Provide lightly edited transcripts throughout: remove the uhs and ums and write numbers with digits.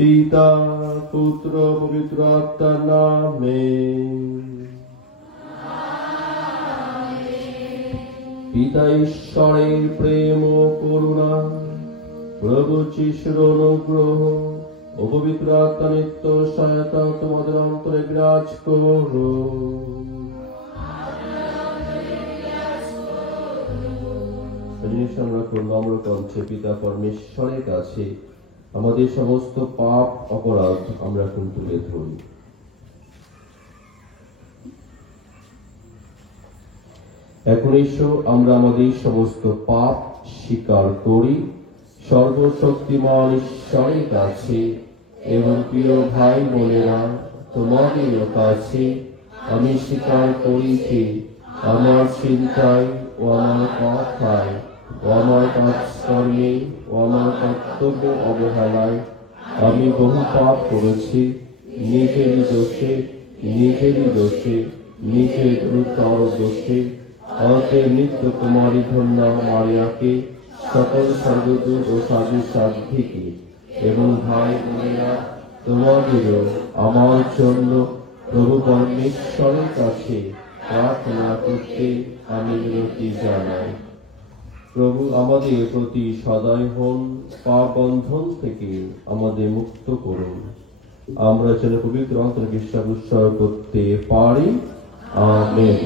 পিতা পুত্র পবিত্র আত্মার নামে। পিতা ঈশ্বরের প্রেম ও করুণা, প্রভু যিশুর অনুগ্রহ ও পবিত্র আত্মা নিত্য সহায়তা তোমাদের অন্তরে বিরাজ করো। নম্র কণ্ঠে পিতা পরমেশ্বরের কাছে আমাদের সমস্ত পাপ অপরাধ আমরা এখন তুলে ধরি। এখন এসো আমরা আমাদের সমস্ত পাপ স্বীকার করি সর্বশক্তিমান ঈশ্বরের কাছে এবং প্রিয় ভাই বোনেরা, তোমাদের কাছে আমি স্বীকার করি যে আমার চিন্তায় ও আমার কথায় ও আমার কাজকর্মে ও আমার কর্তব্য অবহেলায় আমি বহু পাপ করেছি। নিজেরই দোষে নিজের গুরুতর দোষে। অতএব নিত্য কুমারী ধন্যা মারিয়াকে, সকল স্বর্গদূত ও সাধু সাধ্বীকে এবং ভাই বোনেরা তোমাদেরও আমার জন্য প্রভু পরমেশ্বরের কাছে প্রার্থনা করতে আমি বিনতি জানাই। প্রভু আমাদের প্রতি সদয় হন, পাপ বন্ধন থেকে আমাদের মুক্ত করুন, আমরা যেন পবিত্র অন্তরে বিশ্বাস উৎসর্গ করতে পারি। আমেন।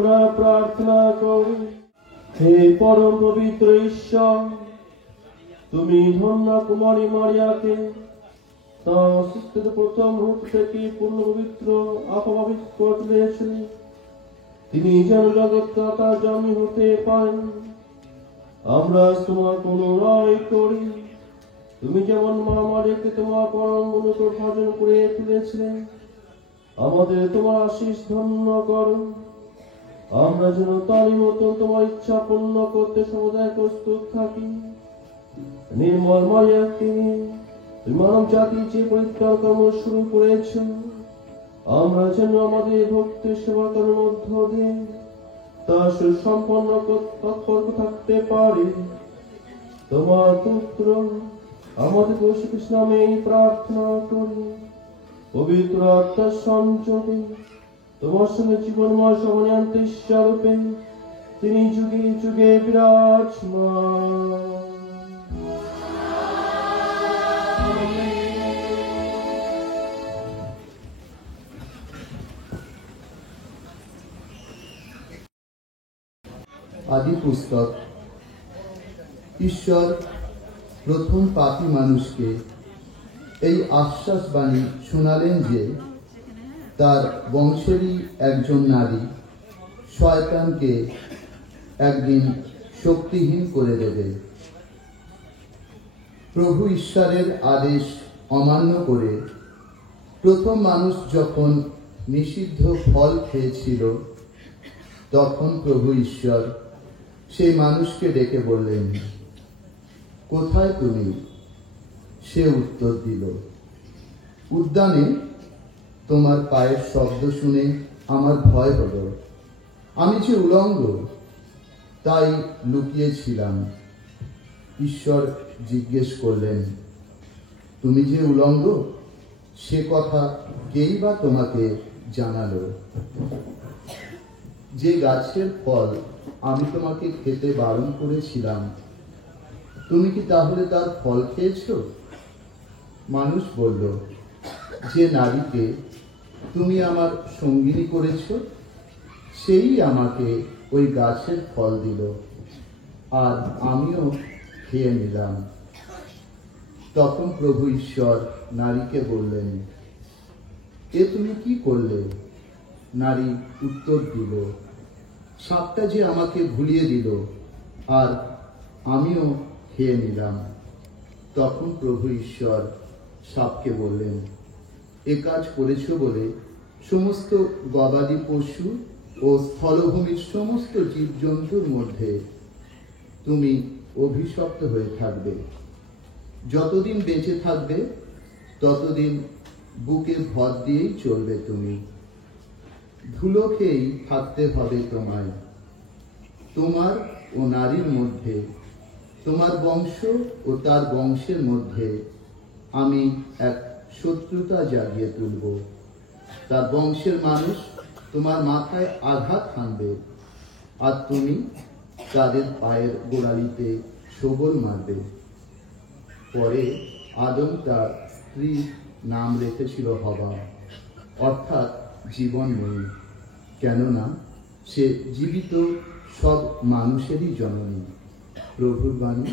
আমরা প্রার্থনা করি। হে পরম পবিত্র ঈশ্বর, তুমি ধন্য কুমারী মারিয়াকে তার অস্তিত্বের প্রথম মুহূর্ত থেকে পূর্ণ পবিত্র অপবিত্র করে তুলেছিলেন। তিনি যেন জগৎদাতা জন্ম হতে পারেন, আমরা তোমার অনুরোধ করি। তুমি যেমন মা মারিয়াকে তোমার পরম অনুগ্রহ ভাজন করে তুলেছিলেন, আমাদের তোমার আশীষ ধন্য করো। আমরা যেন তারই মতো তোমার ইচ্ছা পূর্ণ করতে সর্বদাই প্রস্তুত থাকি। নির্মল মারিয়াকে তুমি মানব জাতি যে পরিত্রাণ কর্ম শুরু করেছ, আমরা যেন আমাদের ভক্তি সেবা করার মধ্য দিয়ে তা সুসম্পন্ন তৎপর থাকতে পারি। তোমার পুত্র আমাদের প্রভু কৃষ্ণ নামে এই প্রার্থনা করি। পবিত্র আত্মার সংযোগে তোমার সঙ্গে জীবনময় সমানে অন্তঃস্বরূপে তিনি যুগে যুগে বিরাজমান। আদি পুস্তক। ঈশ্বর প্রথম পাপী মানুষকে এই আশ্বাসবাণী শোনালেন যে তার বংশেরই একজন নারী শয়তানকে একদিন শক্তিহীন করে দেবে। প্রভু ঈশ্বরের আদেশ অমান্য করে প্রথম মানুষ যখন নিষিদ্ধ ফল খেয়েছিল, তখন প্রভু ঈশ্বর সেই মানুষকে ডেকে বললেন, কোথায় তুমি? সে উত্তর দিল, উদ্যানে তোমার পায়ের শব্দ শুনে আমার ভয় হলো। আমি যে উলঙ্গ, তাই লুকিয়েছিলাম। ঈশ্বর জিজ্ঞেস করলেন, তুমি যে উলঙ্গ, সে কথা কেই বা তোমাকে জানালো? যে গাছের ফল আমি তোমাকে খেতে বারণ করেছিলাম, তুমি কি তাহলে তার ফল খেয়েছ? মানুষ বলল, যে নারীকে তুমি আমার সঙ্গিনী করেছ, সেই আমাকে ওই গাছের ফল দিল, আর আমিও খেয়ে নিলাম। তখন প্রভু ঈশ্বর নারীকে বললেন, এ তুমি কি করলে? নারী উত্তর দিল, সাপটা যে আমাকে ভুলিয়ে দিল, আর আমিও খেয়ে নিলাম। তখন প্রভু ঈশ্বর সাপকে বললেন, এ কাজ করেছ বলে সমস্ত গবাদি পশু ও স্থলভূমির সমস্ত জীবজন্তুর মধ্যে তুমি অভিশপ্ত হয়ে থাকবে। যতদিন বেঁচে থাকবে, ততদিন বুকে ভর দিয়েই চলবে তুমি। ধুলো খেয়েই থাকতে হবে তোমায়। তোমার ও নারীর মধ্যে, তোমার বংশ ও তার বংশের মধ্যে আমি এক শত্রুতা জাগিয়ে তুলব। তার বংশের মানুষ তোমার মাথায় আঘাত হানবে, আর তুমি তাদের পায়ের গোড়ালিতে সবল মারবে। পরে আদম তার স্ত্রীর নাম রেখেছিল হবা, অর্থাৎ জীবনময়ী, কেননা সে জীবিত সব মানুষেরই জননী। প্রভুর বাণী।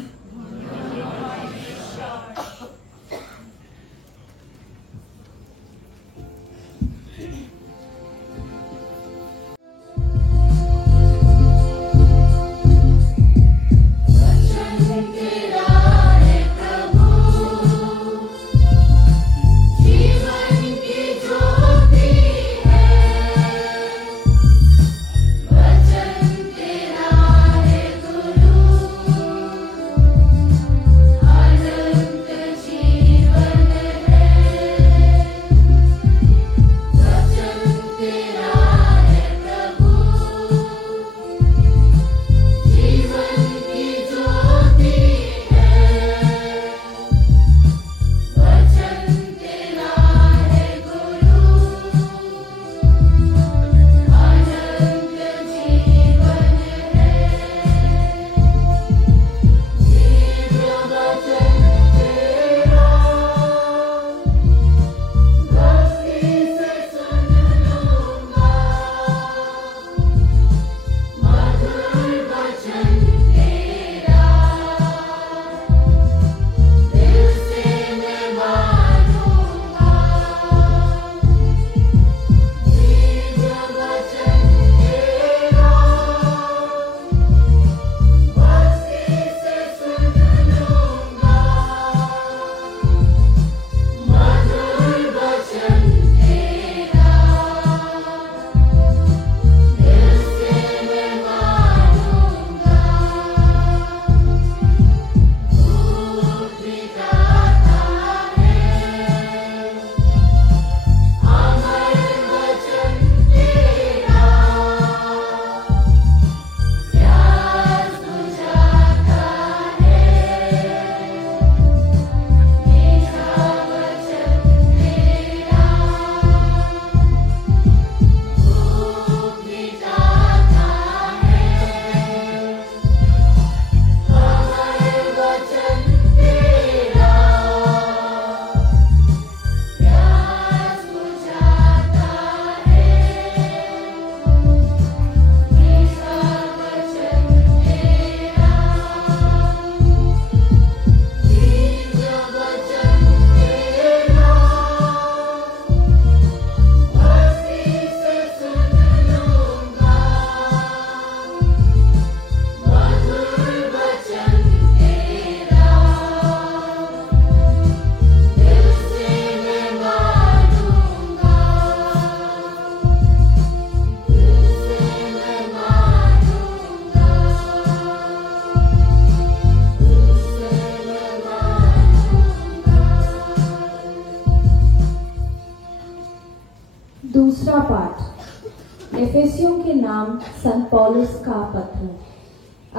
नाम संत पौलुस का पत्र,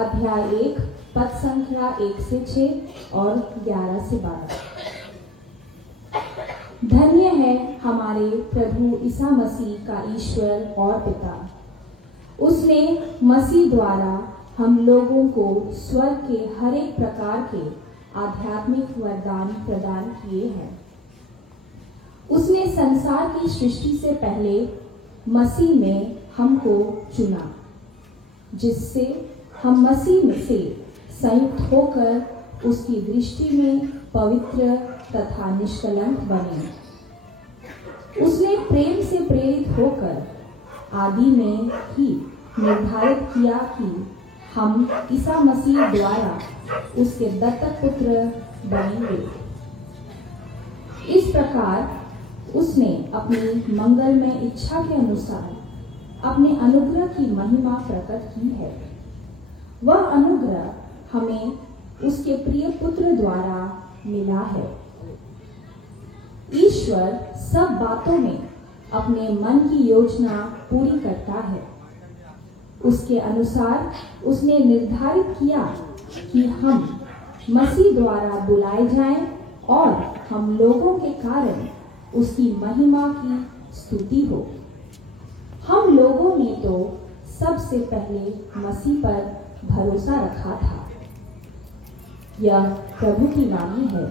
अध्याय 1, पद संख्या 1 से 6 और 11 से 12। धन्य है हमारे प्रभु ईसा मसीह का ईश्वर और पिता। उसने मसीह द्वारा हम लोगों को स्वर्ग के हर एक प्रकार के आध्यात्मिक वरदान प्रदान किए हैं। उसने संसार की सृष्टि से पहले मसीह में हमको चुना, जिससे हम मसीह में से संयुक्त होकर उसकी दृष्टि में पवित्र तथा निष्कलंक बने। उसने प्रेम से प्रेरित होकर आदि में ही निर्धारित किया कि हम ईसा मसीह द्वारा उसके दत्तक पुत्र बनेंगे। इस प्रकार उसने अपनी मंगलमय इच्छा के अनुसार अपने अनुग्रह की महिमा प्रकट की है। वह अनुग्रह हमें उसके प्रिय पुत्र द्वारा मिला है। ईश्वर सब बातों में अपने मन की योजना पूरी करता है। उसके अनुसार उसने निर्धारित किया कि हम मसीह द्वारा बुलाए जाएं और हम लोगों के कारण उसकी महिमा की स्तुति हो। हम लोगों ने तो सबसे पहले मसीह पर भरोसा रखा था। यह प्रभु की वाणी है।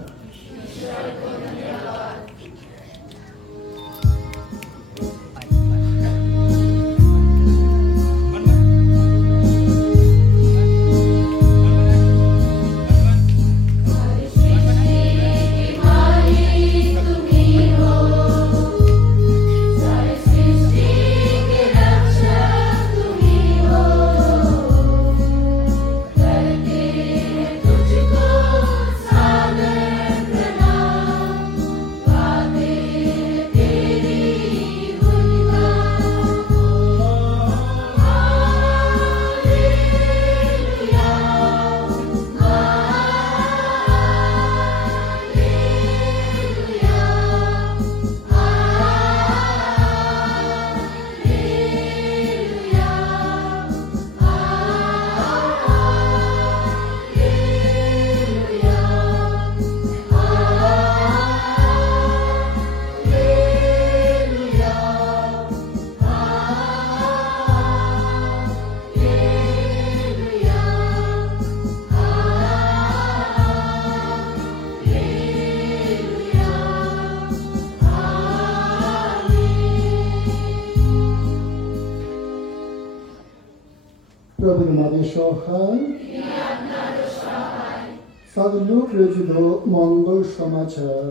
Father Luke রচিত মঙ্গল সমাচার।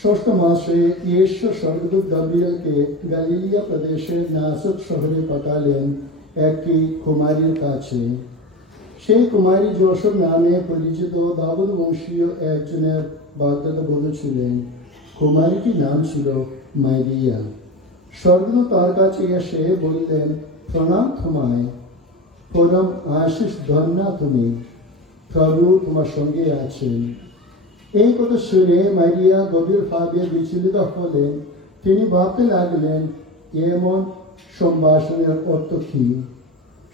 ষষ্ঠ মাসে ঈশ্বর স্বর্গদূত গাব্রিয়েলকে গালিলিয়া প্রদেশের নাসরত শহরে পাঠালেন একটি কুমারীর কাছে। সেই কুমারী যশোর নামে পরিচিত দাউদ বংশীয় একজনের বাধ্যতাবধূ ছিলেন। কুমারীটির নাম ছিল মারিয়া। স্বর্গদূত তার কাছে এসে বললেন, প্রণাম তোমায়, পরম আশিস ধন্যা তুমি, প্রভু তোমার সঙ্গে আছেন। এই কথা শুনে মারিয়া গভীরভাবে বিচলিত হলেন। তিনি ভাবতে লাগলেন, এমন সম্ভাষণের অর্থ কি?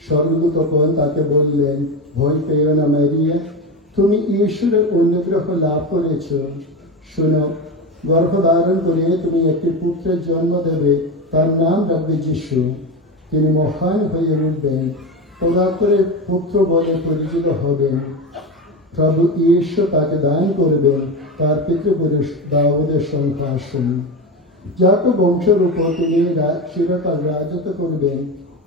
স্বর্গদূত তখন তাকে বললেন, ভয় পেও না মারিয়া, তুমি ঈশ্বরের অনুগ্রহ লাভ করেছ। শোনো, গর্ভধারণ করে তুমি একটি পুত্রের জন্ম দেবে, তার নাম রাখবে যিশু। তিনি মহান হয়ে উঠবেন, পদার্থের পুত্র বলে পরিচিত হবেন। প্রভু ঈশ্বর তাকে দান করবেন তার পিতৃপুরুষ দাউদের সিংহাসন। যাকব বংশের উপর তিনি চিরকাল রাজত্ব করবেন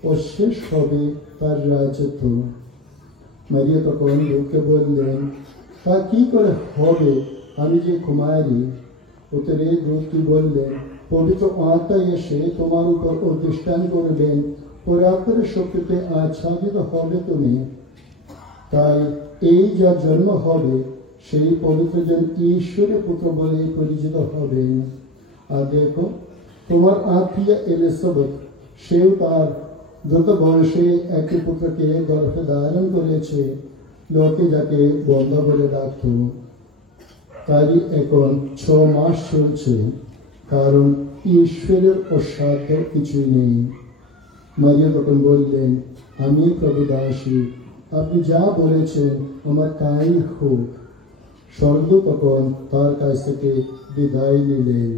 ও শেষ হবে তার রাজত্ব। মারিয়া তখন লোককে বললেন, তা কি করে হবে, আমি যে কুমারী? উত্তরে দূতটি বললেন, পবিত্র আত্মা এসে তোমার উপর অধিষ্ঠান করবেন, পরাত্পরের শক্তিতে আচ্ছাদিত হবে তুমি। তাই এই যা জন্ম হবে সেই পবিত্রজন ঈশ্বরের পুত্র বলে পরিচিত হবেন। আর দেখো, তোমার আত্মীয় এলিজাবেথ সেও তার দ্রুত বয়সে একটি পুত্রকে গর্ভে ধারণ করেছে, লোকে যাকে বন্ধা বলে ডাকত। তারই এখন 6 মাস চলছে, কারণ ঈশ্বরের অসাধ্য কিছুই নেই। মারিয়া তখন বললেন, আমি প্রভু দাসী, আপনি যা বলেছেন আমার তাই হোক। স্বর্গদূত তখন তার কাছ থেকে বিদায় নিলেন।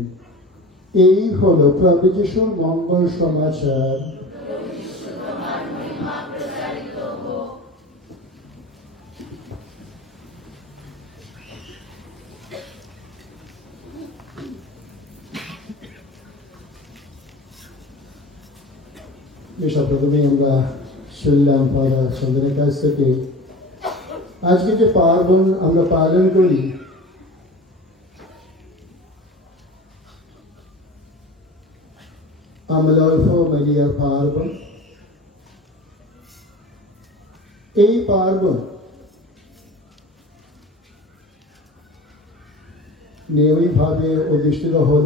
এই হলো প্রভু যিশুর মঙ্গল সমাচার। এসব প্রথমে আমরা শুনলাম পারা চন্দ্রের কাছ থেকে। আজকে যে পার্বণ আমরা পালন করি, আমলফ মারিয়ার পার্বণ, এই পার্বণ নিয়মিতভাবে অধিষ্ঠিত হল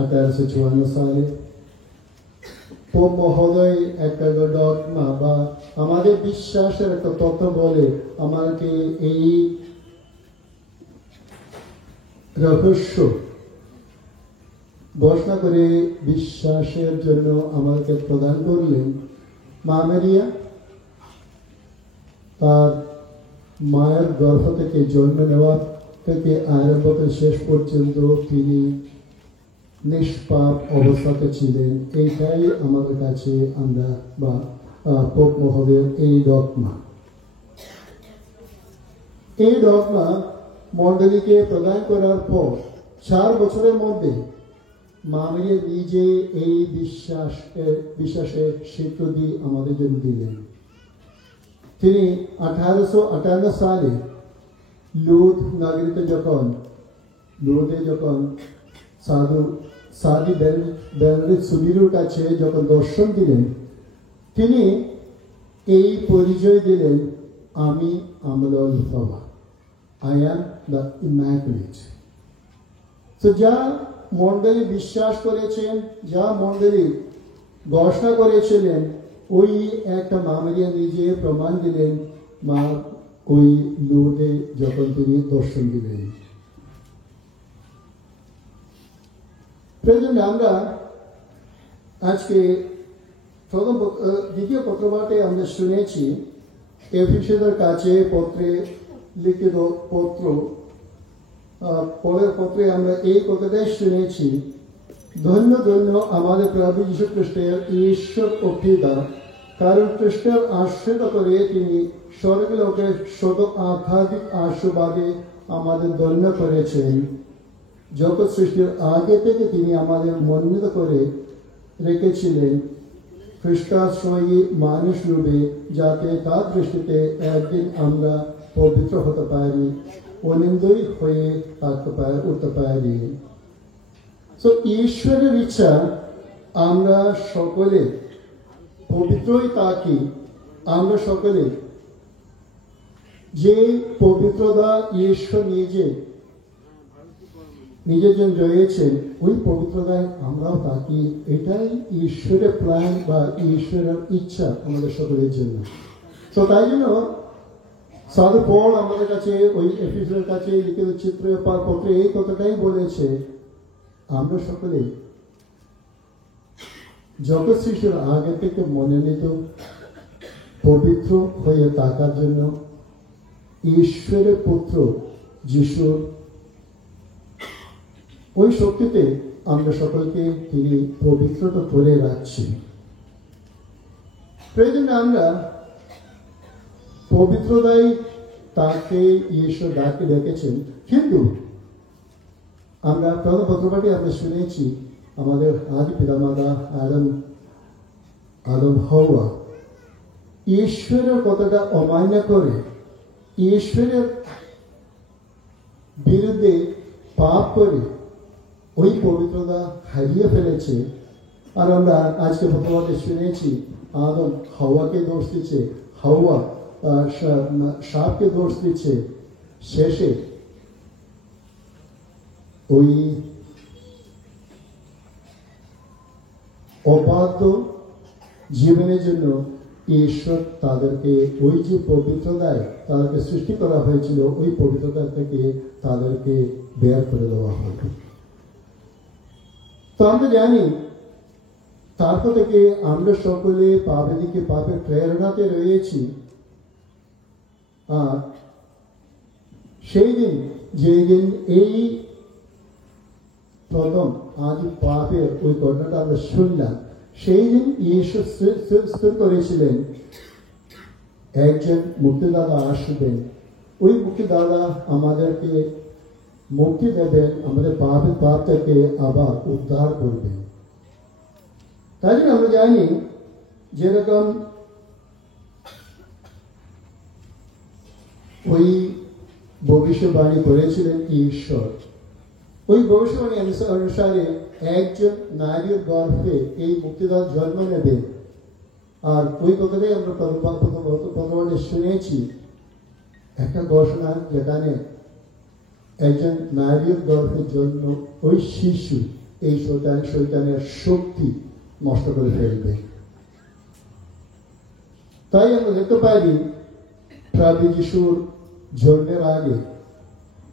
1854 সালে। পোপ মহোদয় একটা ডগমা বা আমাদের বিশ্বাসের একটা তথ্য বলে আমাকে এই রহস্য ঘোষণা করে বিশ্বাসের জন্য আমাকে প্রদান করলেন। মা মারিয়া তার মায়ের গর্ভ থেকে জন্ম নেওয়ার থেকে আরম্ভ করে শেষ পর্যন্ত তিনি নিষ্পাপ অবস্থাতে ছিলেন। এইটাই আমাদের কাছে আমরা বা পোপ মহোদয়ের এই ডগমা। এই ডগমা মণ্ডলীকে প্রদান করার পর 4 বছরের মধ্যে মা মারিয়া নিজে এই বিশ্বাসের স্বীকৃতি আমাদের জন্য দিলেন। তিনি 1858 সালে লুদে যখন সাদি বেনেডিক্ট সুবিরুর কাছে যখন দর্শন দিলেন, তিনি এই পরিচয় দিলেন, আমি আমলফা, আই অ্যাম দ্য ইম্যাকুলেট। তো যা মণ্ডলী বিশ্বাস করেছেন, যা মণ্ডলী ঘোষণা করেছিলেন, ওই একটা মা মারিয়া নিজে প্রমাণ দিলেন মা ওই লুদে যখন তিনি দর্শন দিলেন। প্রয়োজনে আমরা আজকে দ্বিতীয় পত্রপাঠে আমরা শুনেছি এফেসীয়দের কাছে পত্রে লিখিত পত্র, পরের পত্রে আমরা এই কথাটাই শুনেছি, ধন্য ধন্য আমাদের প্রভু যীশু খ্রিস্টের ঈশ্বর ও পিতা, কারণ খ্রিস্টের আশ্রিত করে তিনি স্বর্গলোকে শত আধ্যাত্মিক আশীর্বাদে আমাদের ধন্য করেছেন। জগৎ সৃষ্টির আগে থেকে তিনি আমাদের মনোনীত করে রেখেছিলেন খ্রিস্টাশ্রয়ী মানুষ রূপে, যাতে তার দৃষ্টিতে একদিন আমরা পবিত্র হতে পারি, অনিন্দই হয়ে উঠতে পারি। তো ঈশ্বরের ইচ্ছা আমরা সকলে পবিত্রই থাকি। আমরা সকলে যে পবিত্রতা ঈশ্বর নিজের জন্য রয়েছেন, ওই পবিত্রতায় আমরাও থাকি। এটাই ঈশ্বরের প্ল্যান বা ঈশ্বরের ইচ্ছা আমাদের সকলের জন্য। তো তাই জন্য সাধু পল আমাদের কাছে ওই এফেসীয়দের কাছে লিখিত চিত্র পত্রে এই কথাটাই বলেছে, আমরা সকলে জগৎ সৃষ্টির আগে থেকে মনোনীত পবিত্র হয়ে থাকার জন্য ঈশ্বরের পুত্র যিশুর ওই শক্তিতে আমরা সকলকে তিনি পবিত্রতা করে রাখছেন। প্রয়োজনে আমরা পবিত্রতাই তাকে ঈশ্বর ডাকে ডেকেছেন। কিন্তু আমরা প্রথম পত্রপাঠে আমরা শুনেছি আমাদের আদি পিতামাতা আদম হাওয়া ঈশ্বরের কথাটা অমান্য করে ঈশ্বরের বিরুদ্ধে পাপ করে ওই পবিত্রতা হারিয়ে ফেলেছে। আর আমরা আজকে প্রথমে শুনেছি আদম হাওয়াকে দোষ দিচ্ছে, হাওয়া সাপকে দোষ দিচ্ছে। শেষে ওই অবাধ্য জীবনের জন্য ঈশ্বর তাদেরকে ওই যে পবিত্রতায় তাদেরকে সৃষ্টি করা হয়েছিল ওই পবিত্রতা থেকে তাদেরকে বের করে দেওয়া হবে। তো আমরা জানি তারপর থেকে আমরা সকলে পাপের দিকে পাপের প্রেরণাতে রয়েছি। আর সেই দিন যেই দিন এই প্রথম আদি পাপের ওই ঘটনাটা আমরা শুনলাম, সেই দিন ঈশ্বর স্থির করেছিলেন একজন মুক্তিদাতা আসবেন। ওই মুক্তিদাতা আমাদেরকে মুক্তি দেবেন, আমাদের পাপ থেকে আবার উদ্ধার করবেন। তাই জন্য আমরা জানি যেরকম ওই ভবিষ্যবাণী করেছিলেন ঈশ্বর, ওই ভবিষ্যবাণী অনুসারে একজন নারীর গর্ভে এই মুক্তিদাতা জন্ম নেবে। আর ওই কথাটাই আমরা প্রথমে শুনেছি, একটা ঘোষণা যেখানে একজন নারীর গর্ভের জন্য ওই শিশু এই শয়তানের শক্তি নষ্ট করে ফেলবে। তাই আমরা দেখতে পারি প্রভু যিশুর জন্মের আগে,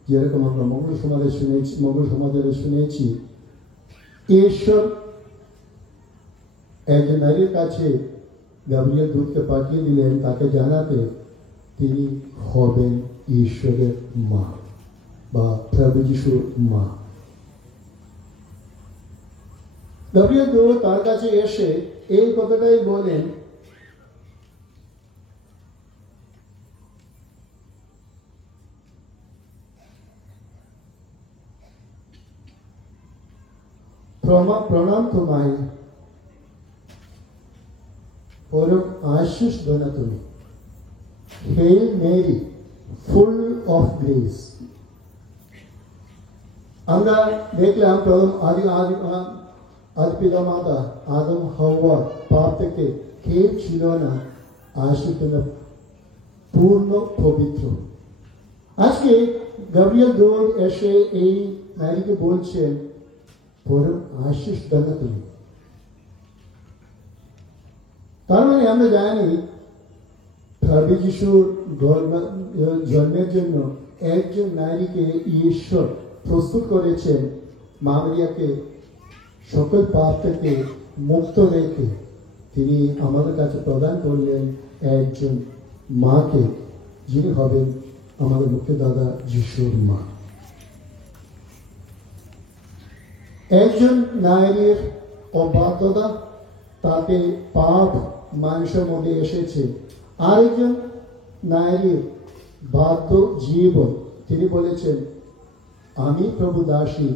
যেরকম আমরা মঙ্গল সমাজে শুনেছি ঈশ্বর একজন নারীর কাছে গাব্রিয়েল দূতকে পাঠিয়ে দিলেন তাকে জানাতে তিনি হবেন ঈশ্বরের মা বা প্রভু যিশুর মা। গাব্রিয়েল দূত তার কাছে এসে এই কথাটাই বলেন, প্রণাম তোমায়, পরম আশীষ ধন্য তুমি, হেল মেরি ফুল অফ গ্রেস। আমরা দেখলাম প্রথম আদি পিতা মাতা আদম হাওয়া পাপ থেকে কে ছিল না, আশীষ পূর্ণ পবিত্র। আজকে গাব্রিয়েল দূত এসে এই নারীকে বলছেন পরম আশীষ ধন্য তুমি। তার মানে আমরা জানি প্রভু যিশুর জন্মের জন্য একজন নারীকে ঈশ্বর প্রস্তুত করেছেন, মা মারিয়াকে সকল পাপ থেকে মুক্ত রেখে তিনি আমাদের কাছে প্রদান করলেন একজন মাকে, যিনি হবেন আমাদের মুক্তিদাতা যিশুর মা। একজন নারীর অবাধ্যতা তাতে পাপ মানুষের মধ্যে এসেছে, আরেকজন নারীর বাধ্য জীবন, তিনি বলেছেন আমি প্রভু দাসী,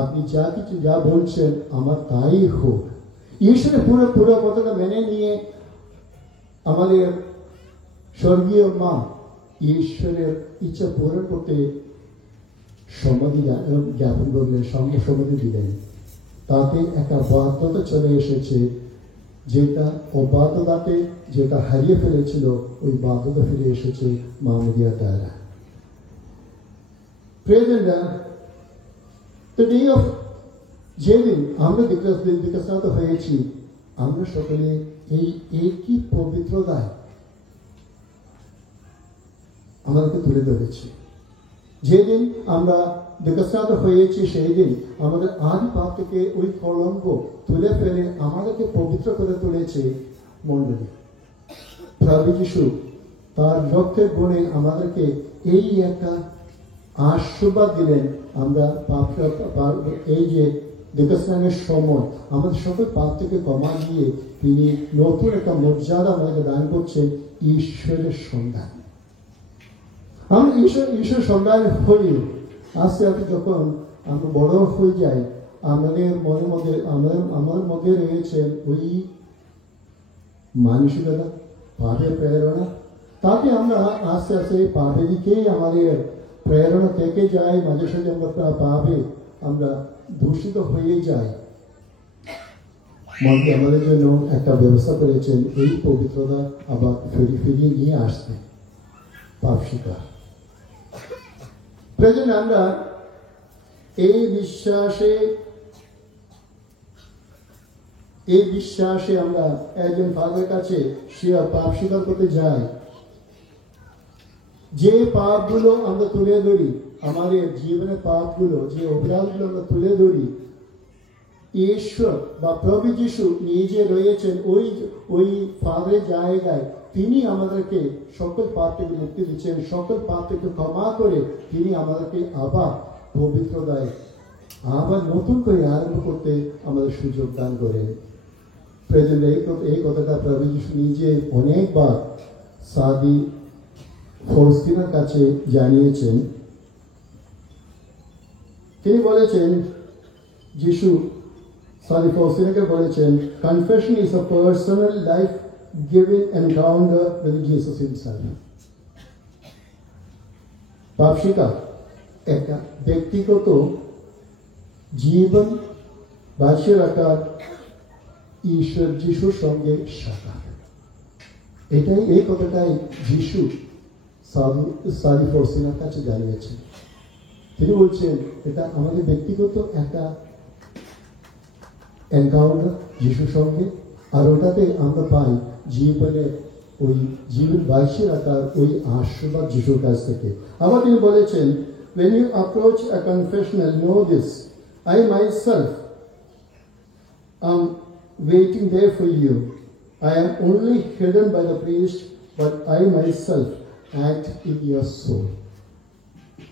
আপনি যা কিছু যা বলছেন আমার তাই হোক। ঈশ্বরের পুরো কথাটা মেনে নিয়ে আমাদের স্বর্গীয় মা ঈশ্বরের ইচ্ছা পূরণ করতে সম্মতি জ্ঞাপন করলেন, সম্মতি দিলেন। তাতে একটা বাধ্যতা চলে এসেছে, যেটা অবাধ্যতাকে যেটা হারিয়ে ফেলেছিল ওই বাধ্যতা ফিরে এসেছে মা মারিয়ার দ্বারা। যেদিন আমরা বিকশিত হয়েছি, আমরা সকলে এই একই পবিত্রতায় আমাদেরকে তুলে ধরেছি। যেদিন আমরা বিকশিত হয়েছি সেই দিন আমাদের আদি পাপ থেকে ওই কলঙ্ক তুলে ফেলে আমাদেরকে পবিত্র করে তুলেছে মণ্ডলী। প্রভু যিশু তার লক্ষ্যের গুণে আমাদেরকে এই একটা আশীর্বাদ দিলেন, আমরা এই যে বিকশনের সময় আমাদের সকল পাপ থেকে ক্ষমা দিয়ে তিনি নতুন একটা মর্যাদা আমাদেরকে দান করছেন, ঈশ্বরের সন্ধান। আমরা ঈশ্বর সন্ধান হই আস্তে আস্তে যখন আমরা বড় হয়ে যাই, আমাদের মনের মধ্যে আমাদের মধ্যে রয়েছে ওই মানসিকতা, পাপের প্রেরণা, তাতে আমরা আস্তে আস্তে পাপের দিকেই আমাদের প্রেরণা থেকে যাই। মাঝে সাঝে আমরা পাপে আমরা দূষিত হয়ে যাই। মন্ত্রী আমাদের জন্য একটা ব্যবস্থা করেছেন এই পবিত্রতা আবার ফিরিয়ে নিয়ে আসতে, পাপ স্বীকার। প্রয়োজন আমরা এই বিশ্বাসে এই বিশ্বাসে আমরা একজন ফাদারের কাছে পাপ স্বীকার করতে যাই। যে পাপগুলো আমরা তুলে ধরি, আমাদের জীবনের পাপগুলো, যে অপরাধগুলো আমরা তুলে ধরি, ঈশ্বর বা প্রভু যিশু নিজে রয়েছেন ওই ফাদারের জায়গায়। তিনি আমাদেরকে সকল পাপ থেকে মুক্তি দিচ্ছেন, সকল পাপ থেকে ক্ষমা করে তিনি আমাদেরকে আবার পবিত্র দেয়, আবার নতুন করে আরম্ভ করতে আমাদের সুযোগ দান করেন। এই কথাটা প্রভু যিশু নিজে অনেকবার সাদি ফৌস্তিনার কাছে জানিয়েছেন। তিনি বলেছেন, যিশু সাদি ফৌস্তিনাকে বলেছেন, confession is a personal life giving encounter with Jesus himself. পাপ স্বীকার একটা ব্যক্তিগত জীবন বাঁচিয়ে রাখার ঈশ্বর যিশুর সঙ্গে সাক্ষাৎ। এই কথাটাই যিশু সাদি ফৌস্তিনার কাছে জানিয়েছেন। তিনি বলছেন এটা আমাদের ব্যক্তিগত একটা এনকাউন্টার যিশুর সঙ্গে, আর ওটাতে আমরা পাই জীবনে ওই জীবন বাঁচিয়ে রাখার ওই আশীর্বাদ যিশুর কাছ থেকে। আবার তিনি বলেছেন, when you approach a confessional, know this, I myself am waiting there for you. I am only hidden by the priest, but I myself act in your soul.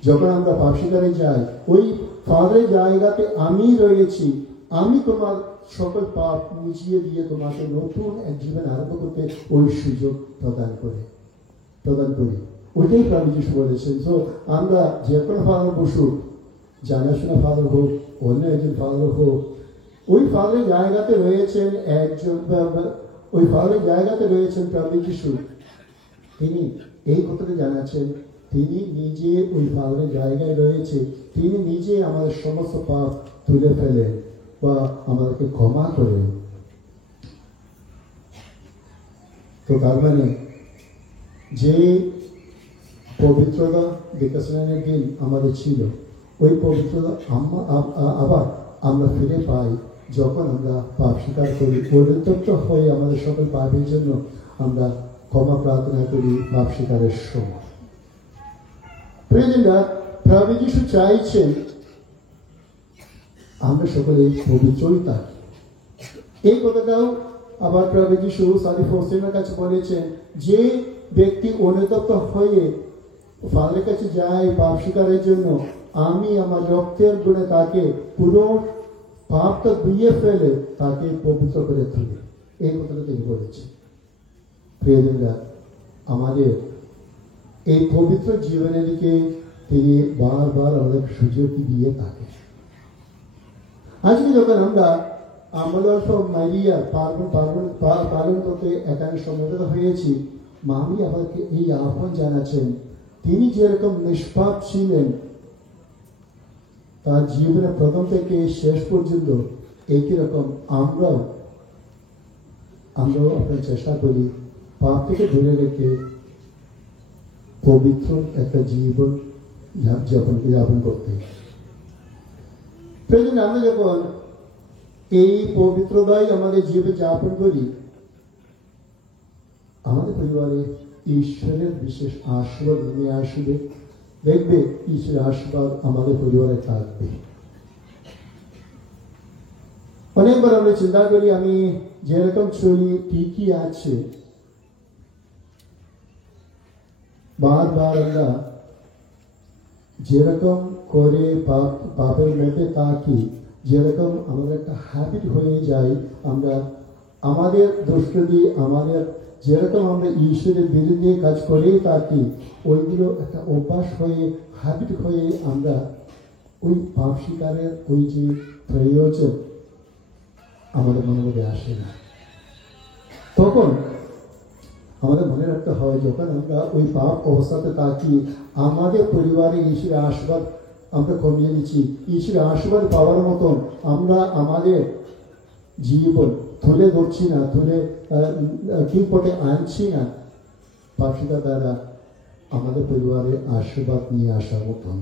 যখন আমরা পাপ স্বীকারে যাই, ওই ফাদারের জায়গাতে আমি রয়েছি, আমি তোমার সকল পাপ মুছিয়ে দিয়ে তোমাকে নতুন এক জীবন আরম্ভ করতে ওই সুযোগ প্রদান করি। ওইটাই প্রভু যিশু বলেছেন। তো আমরা যে কোনো ফাদার বসুক, জানাশোনা ফাদার হোক, অন্য একজন ফাদার হোক, ওই ফাদারের জায়গাতে রয়েছেন প্রভু যিশু। তিনি এই কথাটা জানাচ্ছেন, তিনি নিজে ওই ফাদারের জায়গায় রয়েছে, তিনি নিজে আমাদের সমস্ত পাপ তুলে ফেলেন বা আমাদেরকে ক্ষমা করেন। তো তার মানে যে পবিত্রতা বিকাশনের দিন আমাদের ছিল, ওই পবিত্রতা আবার আমরা ফিরে পাই যখন আমরা পাপ স্বীকার করি, পরিত্যক্ত হয়ে আমাদের সকল পাপের জন্য আমরা ক্ষমা প্রার্থনা করি পাপ স্বীকারের সময়। প্রিয়জনরা, প্রভু যিশু চাইছেন আমরা সকলে পবিত্রই থাকি। এই কথাটাও আবার প্রভু যিশু সাদি ফৌস্তিনার কাছে বলেছেন, যে ব্যক্তি অনুতপ্ত হয়ে ফাদারের কাছে যায় পাপ স্বীকারের জন্য, আমি আমার রক্তের গুণে তাকে পুরো পাপটা ধুয়ে ফেলে তাকে পবিত্র করে তুলি। এই কথাটা তিনি বলেছেন। প্রিয়জনরা, আমাদের এই পবিত্র জীবনের দিকে তিনি বারবার আমাদের সুযোগ দিয়ে থাকে। আজকে যখন আমরা আমলার্থ মারিয়া পালন করতে এখানে সমবেত হয়েছি, মামি আমাদেরকে এই আহ্বান জানাচ্ছেন, তিনি যেরকম নিষ্পাপ ছিলেন তার জীবনের প্রথম থেকে শেষ পর্যন্ত, একই রকম আমরাও আপনার চেষ্টা করি পাপ থেকে দূরে রেখে পবিত্র একটা জীবন যাপন করতে। প্রয়োজন আমরা যখন এই পবিত্রতাই আমাদের জীবন যাপন করি, আমাদের পরিবারে ঈশ্বরের বিশেষ আশীর্বাদ নেমে আসবে। দেখবে ঈশ্বরের আশীর্বাদ আমাদের পরিবারে থাকবে। অনেকবার আমরা চিন্তা করি আমি যেরকম চলি ঠিকই আছে, বারবার আমরা যেরকম করে পাপের মধ্যে থাকি, যেরকম আমাদের একটা হ্যাবিট হয়ে যায়, আমরা আমাদের দুষ্কৃতি, আমাদের যেরকম আমরা ঈশ্বরের বিরুদ্ধে কাজ করেই থাকি, ওইগুলো একটা অভ্যাস হয়ে হ্যাবিট হয়ে আমরা ওই পাপ স্বীকারের ওই যে প্রয়োজন আমাদের মনের মধ্যে আসে না। তখন আমাদের মনে রাখতে হয়, যখন আমরা ওই পাপ অবস্থাতে থাকি, আমাদের পরিবারে ঈশ্বরের আশীর্বাদ আমরা কমিয়ে দিচ্ছি। ঈশ্বরের আশীর্বাদ পাওয়ার মতন আমরা আমাদের জীবন তুলে ধরছি না, ঠিক পথে আনছি না। পাপ স্বীকার দ্বারা আমাদের পরিবারে আশীর্বাদ নিয়ে আসার মতন।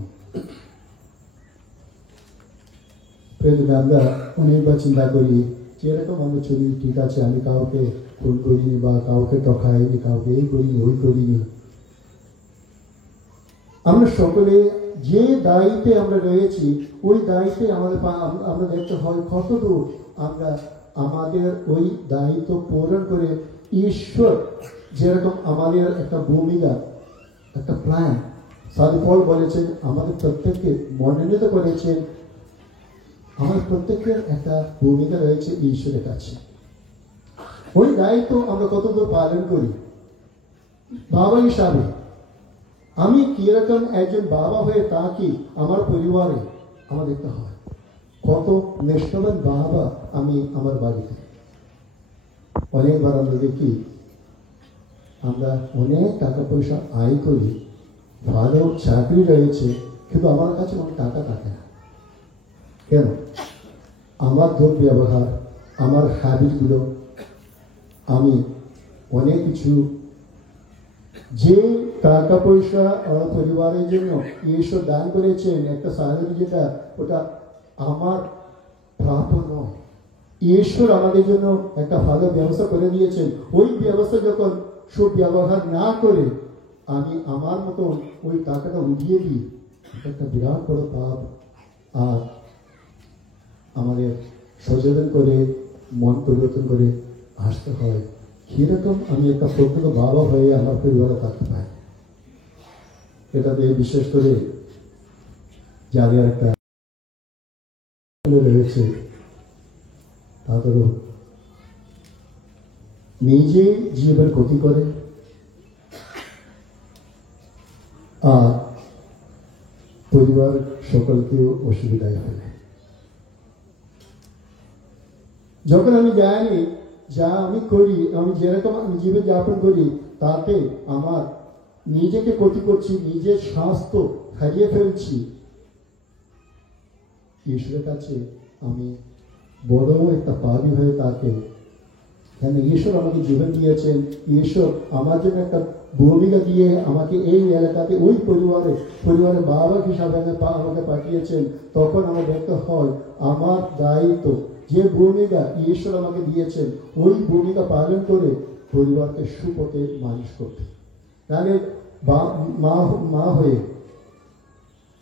আমরা অনেকবার চিন্তা করি যেরকম আমরা চলি, ঠিক আছে আমি কাউকে খুন করিনি বা কাউকে টকাইনি, কাউকে এই করিনি ওই করিনি। আমরা সকলে যে দায়িত্বে আমরা রয়েছি ওই দায়িত্বে আমরা দেখতে হয় কতদূর আমরা আমাদের ওই দায়িত্ব পূরণ করে ঈশ্বর যেরকম আমাদের একটা ভূমিকা, একটা প্ল্যান সাধু পল বলেছেন, আমাদের প্রত্যেককে মনোনীত করেছেন। আমাদের প্রত্যেকের একটা ভূমিকা রয়েছে ঈশ্বরের কাছে। ওই দায়িত্ব আমরা কতদূর পালন করি বাবা হিসাবে। আমি কিরকম একজন বাবা হয়ে থাকি আমার পরিবারে, আমার দেখতে হয় কত নিষ্ঠবান বাবা আমি আমার বাড়িতে। অনেকবার আমরা দেখি আমরা অনেক টাকা পয়সা আয় করি, ভালো চাকরি রয়েছে, কিন্তু আমার কাছে অনেক টাকা থাকে না। কেন? আমার দুর্ব্যবহার, আমার হ্যাবিটগুলো, আমি অনেক কিছু যে টাকা পয়সা আমার পরিবারের জন্য ঈশ্বর দান করেছেন, একটা স্যালারি যেটা, ওটা আমার প্রাপ্য নয়। ঈশ্বর আমাদের জন্য একটা ভালো ব্যবস্থা করে দিয়েছেন। ওই ব্যবস্থা যখন সুব্যবহার না করে আমি আমার মতো ওই টাকাটা উড়িয়ে দিই, একটা বিরাট বড় পাপ। আর আমাদের সচেতন করে মন পরিবর্তন করে আসতে হয় কিরকম আমি একটা প্রকৃত বাবা হয়ে আমার পরিবারে থাকতে পারি। এটাতে বিশেষ করে যাদের একটা রয়েছে তাদেরও নিজে জীবন ক্ষতি করে আর পরিবার সকলকেও অসুবিধায় ফেলে। যখন আমি জানি যা আমি করি, আমি যেরকম আমি জীবন যাপন করি, তাতে আমার নিজেকে ক্ষতি করছি, নিজের স্বাস্থ্য হারিয়ে ফেলছি, ঈশ্বরের কাছে আমি বড় একটা পাপী হয়ে তাকে, কেন ঈশ্বর আমাকে জীবন দিয়েছেন, ঈশ্বর আমার জন্য একটা ভূমিকা দিয়ে আমাকে এই এলাকাতে ওই পরিবারের বাবা হিসাবে আমাকে পাঠিয়েছেন। তখন আমার দেখতে হয় আমার দায়িত্ব, যে ভূমিকা ঈশ্বর আমাকে দিয়েছেন ওই ভূমিকা পালন করে পরিবারকে সুপথে মানুষ করতে। তাহলে মা হয়ে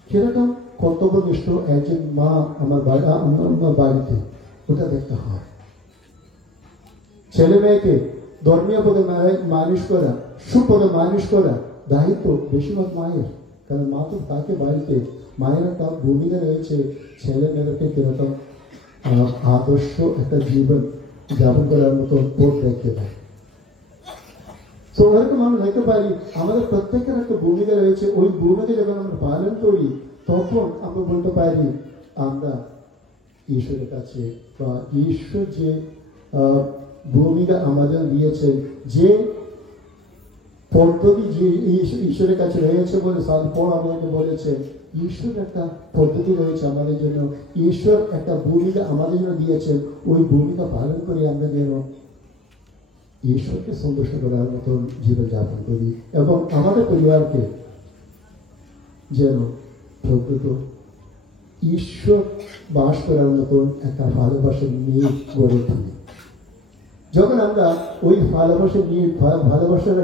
কিরকম কর্তব্যনিষ্ঠ একজন মা আমার বাড়িতে, ওটা দেখতে হয়। ছেলে মেয়েকে ধর্মীয় পদে মানুষ করা, সুপদে মানুষ করা দায়িত্ব বেশিরভাগ মায়ের। কারণ মা তো তাকে বাড়িতে, মায়ের একটা ভূমিকা রয়েছে ছেলে মেয়েদেরকে কিরকম আদর্শ একটা জীবন যাপন করার মতো পথ দেখতে পাই। তো ওরকম আমরা দেখতে পারি আমাদের প্রত্যেকের একটা ভূমিকা রয়েছে। ওই ভূমিকা যখন আমরা পালন করি তখন আমরা বলতে পারি আমরা ঈশ্বরের কাছে, বা ঈশ্বর যে ভূমিকা আমাদের দিয়েছেন, যে পদ্ধতি যে ঈশ্বরের কাছে রয়েছে বলে সাধু পল আমাদেরকে বলেছেন, ঈশ্বর একটা পদ্ধতি রয়েছে আমাদের জন্য, ঈশ্বর একটা ভূমিকা আমাদের জন্য দিয়েছেন। ওই ভূমিকা পালন করে আমরা যেন ঈশ্বরকে সন্তুষ্ট করার মতন জীবন যাপন করি এবং আমাদের পরিবারকে যেন প্রকৃত ঈশ্বর বাস করার মতন একটা ভালোবাসার নিয়ে গড়ে তুলি। যখন আমরা ওই ভালোবাসার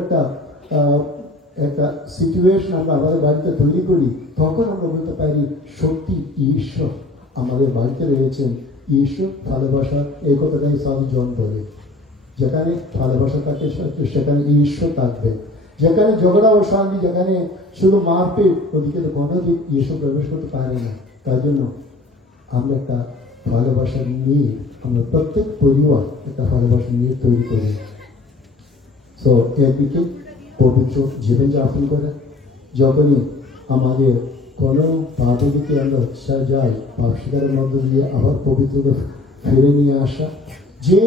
একটা সিচুয়েশন আমরা আমাদের বাড়িতে তৈরি করি, তখন আমরা বলতে পারি সত্যি ঈশ্বর আমাদের বাড়িতে রয়েছেন। ঈশ্বর ভালোবাসা, এই কথাটাই সাধু জন বলে, যেখানে ভালোবাসা থাকে সেখানে ঈশ্বর থাকবে। যেখানে ঝগড়া ও শান্তি, যেখানে শুধু মারপিট, ওদিকে তো কোনোদিন ঈশ্বর প্রবেশ করতে পারে না। তার জন্য আমরা একটা ভালোবাসা নিয়ে, আমরা প্রত্যেক পরিবার একটা ভালোবাসা নিয়ে তৈরি করি। তো একদিকে পবিত্র জীবনযাপন করে, যখনই আমাদের কোনো পাপের দিকে আমরা যাই, পাপ স্বীকারের মধ্য দিয়ে আবার পবিত্রতা ফিরে নিয়ে আসা, যে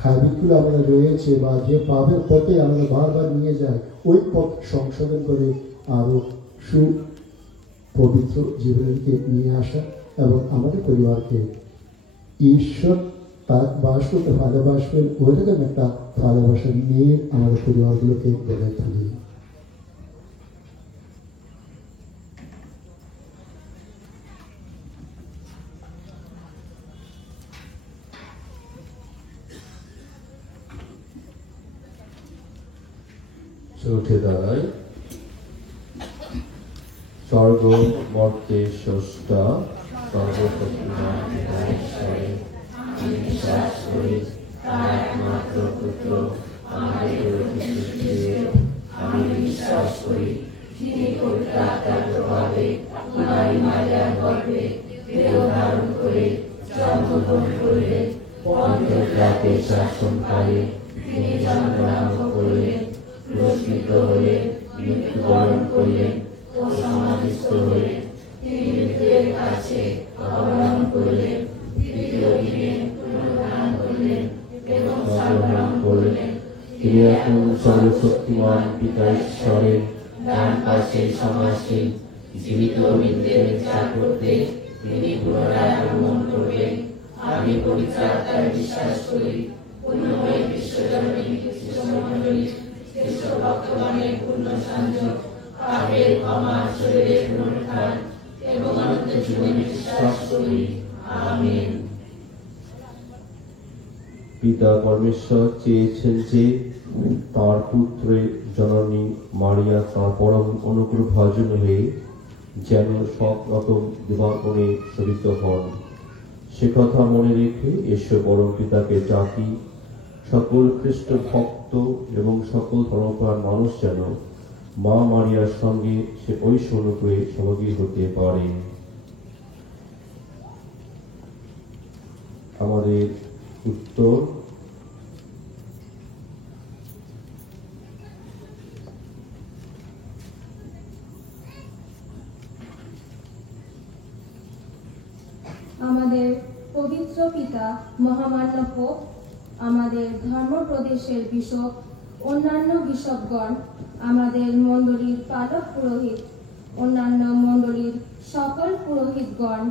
হ্যাবিটগুলো আমাদের রয়েছে বা যে পাপের পথে আমাদের বারবার নিয়ে যায়, ওই পথ সংশোধন করে আরো সুপবিত্র জীবনকে নিয়ে আসা এবং আমাদের পরিবারকে ঈশ্বর তার বাস করতে ভালোবাসবেন, ওইরকম একটা ভালোবাসা নিয়ে আমাদের পরিবারগুলোকে গড়ে তুলি। উঠে দাঁড়ায়। স্বর্গ মর্তে স্রষ্টা সর্বশক্তিমান ঈশ্বরে আমি বিশ্বাস করি, তার একমাত্র পুত্র আমাদের আমি বিশ্বাস করি তিনি পবিত্র আত্মার প্রভাবে কুমারী মারিয়ার গর্ভে দেহ ধারণ করে জন্মগ্রহণ করলেন। পন্তীয় পিলাতের শাসনকালে তিনি জন্মগ্রহণ করলেন, ক্রুশবিদ্ধ হলেন, মৃত্যুবরণ করলেন ও সমাধিস্থ হলেন। তিনি মৃত্যুর কাছে অবতরণ করলেন, তৃতীয় দিনে পুনরুত্থান করলেন এবং জন্মগ্রহণ করলেন। তিনি এখন সর্বশক্তিমান পিতা ঈশ্বরের ডান পাশে সমাসীন। জীবিত বৃদ্ধের বিচার করতে তিনি পুনরায় আগমন করবেন। আমি পবিত্র আত্মায় বিশ্বাস করি, পুণ্যময় বিশ্বজননী খ্রিস্টমণ্ডলী, খ্রিস্ট ভক্তগণের পূর্ণ সংযোগ, পাপের ক্ষমা, শরীরের পুনরুত্থান এবং অনন্ত জীবনে বিশ্বাস করি। আমিন। পিতা পরমেশ্বর চেয়েছেন যে তার পুত্রের জননী মারিয়া তার পরম অনুগ্রহ ভাজন হয়ে যেন সব রকম দিবাগণে শোভিত হন। সে কথা মনে রেখে ঈশ্বর পরম পিতাকে জাতি, সকল খ্রিস্ট ভক্ত এবং সকল ধর্মপ্রাণ মানুষ যেন মা মারিয়ার সঙ্গে সে ওই অনুগ্রহে সহযোগী হতে পারে। আমাদের উত্তর, আমাদের পবিত্র পিতা মহামান্য পোপ, আমাদের ধর্ম প্রদেশের বিশপ, অন্যান্য বিশপগণ, আমাদের মণ্ডলীর পালক পুরোহিত, অন্যান্য মণ্ডলীর সকল পুরোহিতগণ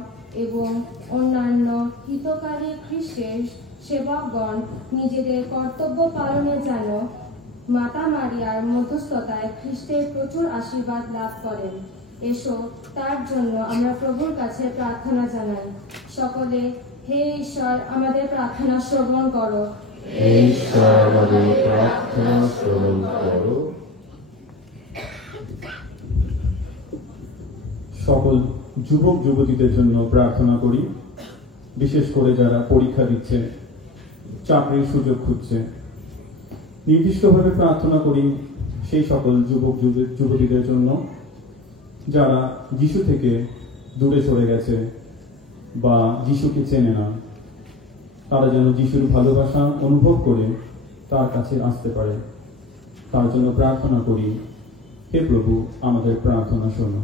এবং অন্যান্য হিতকারী খ্রিস্টের সেবকগণ নিজেদের কর্তব্য পালনে যেন মাতা মারিয়ার মধ্যস্থতায় খ্রিস্টের প্রচুর আশীর্বাদ লাভ করেন। এসো তার জন্য আমরা প্রভুর কাছে প্রার্থনা জানাই। সকলে, হে ঈশ্বর, আমাদের প্রার্থনা শ্রবণ করো। হে ঈশ্বর, আমাদের প্রার্থনা শ্রবণ করো। সকল যুবক যুবতীদের জন্য প্রার্থনা করি, বিশেষ করে যারা পরীক্ষা দিচ্ছে, চাকরির সুযোগ খুঁজছে। নির্দিষ্টভাবে প্রার্থনা করি সেই সকল যুবক যুবতীদের জন্য যারা যিশু থেকে দূরে সরে গেছে বা যিশুকে চেনে না। তারা যেন যিশুর ভালোবাসা অনুভব করে তার কাছে আসতে পারে, তার জন্য প্রার্থনা করি। হে প্রভু, আমাদের প্রার্থনা শোনো।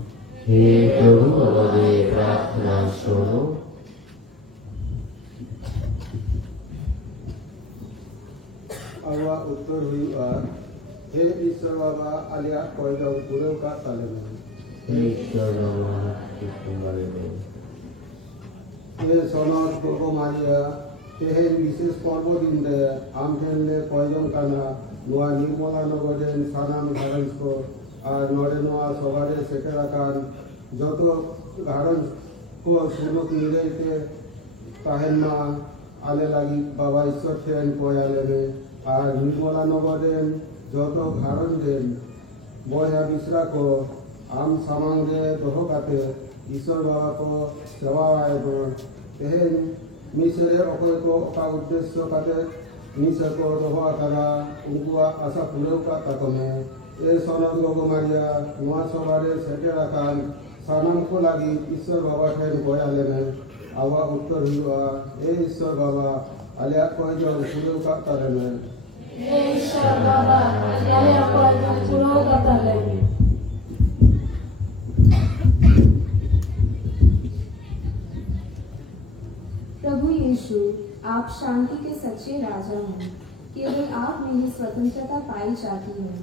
হে প্রভু, আমাদের প্রার্থনা শোনো। Awa utur huwa he Ishwar Baba alia koidau pureu ka talena হে ঈশ্বর, আমাকে তোমারে দাও। he sonor gogo maria he বিশেষ পর্বদিনে আমজেনলে কয়জন কানা নোয়া নির্মলা নগরের সানাম ঘারঞ্জ আর নড়ে নোয়া সবারে সেকেরাকান যত ঘারঞ্জ কো সুনুক নিরেতে তাহেন মা আলে লাগি বাবা ঈশ্বর থেন কয়ালেনে আর নির্মলা নগরের যত ঘারঞ্জেন বয়া বিশ্রা কো আম সামাঙ্গে দহকাতে ঈশ্বর বাবা কো সেবা আয়োজন তেহেন মিশরে অকয় কো অকা উদ্দেশ্য কাতে মিশর কো দহা তারা উনকুয়া আশা পুরেও কা তাকমে এ সনদ গগো মারিয়া নোয়া সবারে সেটে রাখান সানাম কো লাগি ঈশ্বর বাবা ঠেন বয়ালেনে আওয়া উত্তর হইয়া এ ঈশ্বর বাবা আলিয়া কয়জন পুরেও কা তালেনে হে ঈশ্বর বাবা, আলিয়া কয়জন পুরেও কা তালেনে। प्रभु यीशु, आप शांति के सच्चे राजा हैं। केवल आप में ही स्वतंत्रता पाई जाती है।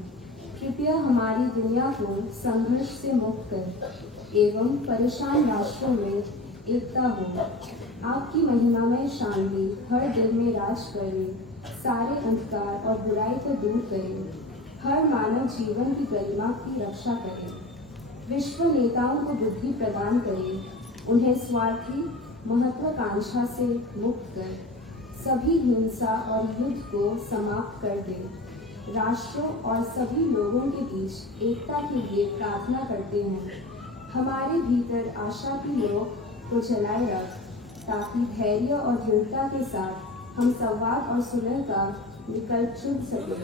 कृपया हमारी दुनिया को संघर्ष से मुक्त कर एवं परेशान राष्ट्रों में एकता हो। आपकी महिमामय शांति हर दिल में राज करे, सारे अंधकार और बुराई को दूर करे, हर मानव जीवन की गरिमा की रक्षा करे, विश्व नेताओं को बुद्धि प्रदान करे, उन्हें स्वार्थी महत्वाकांक्षा से मुक्त कर सभी हिंसा और युद्ध को समाप्त कर दे। राष्ट्रों और सभी लोगों के बीच एकता के लिए प्रार्थना करते हैं। हमारे भीतर आशा की लौ को जलाए रख, ताकि धैर्य और दृढ़ता के साथ हम संवाद और सुलह का विकल्प चुन सकें।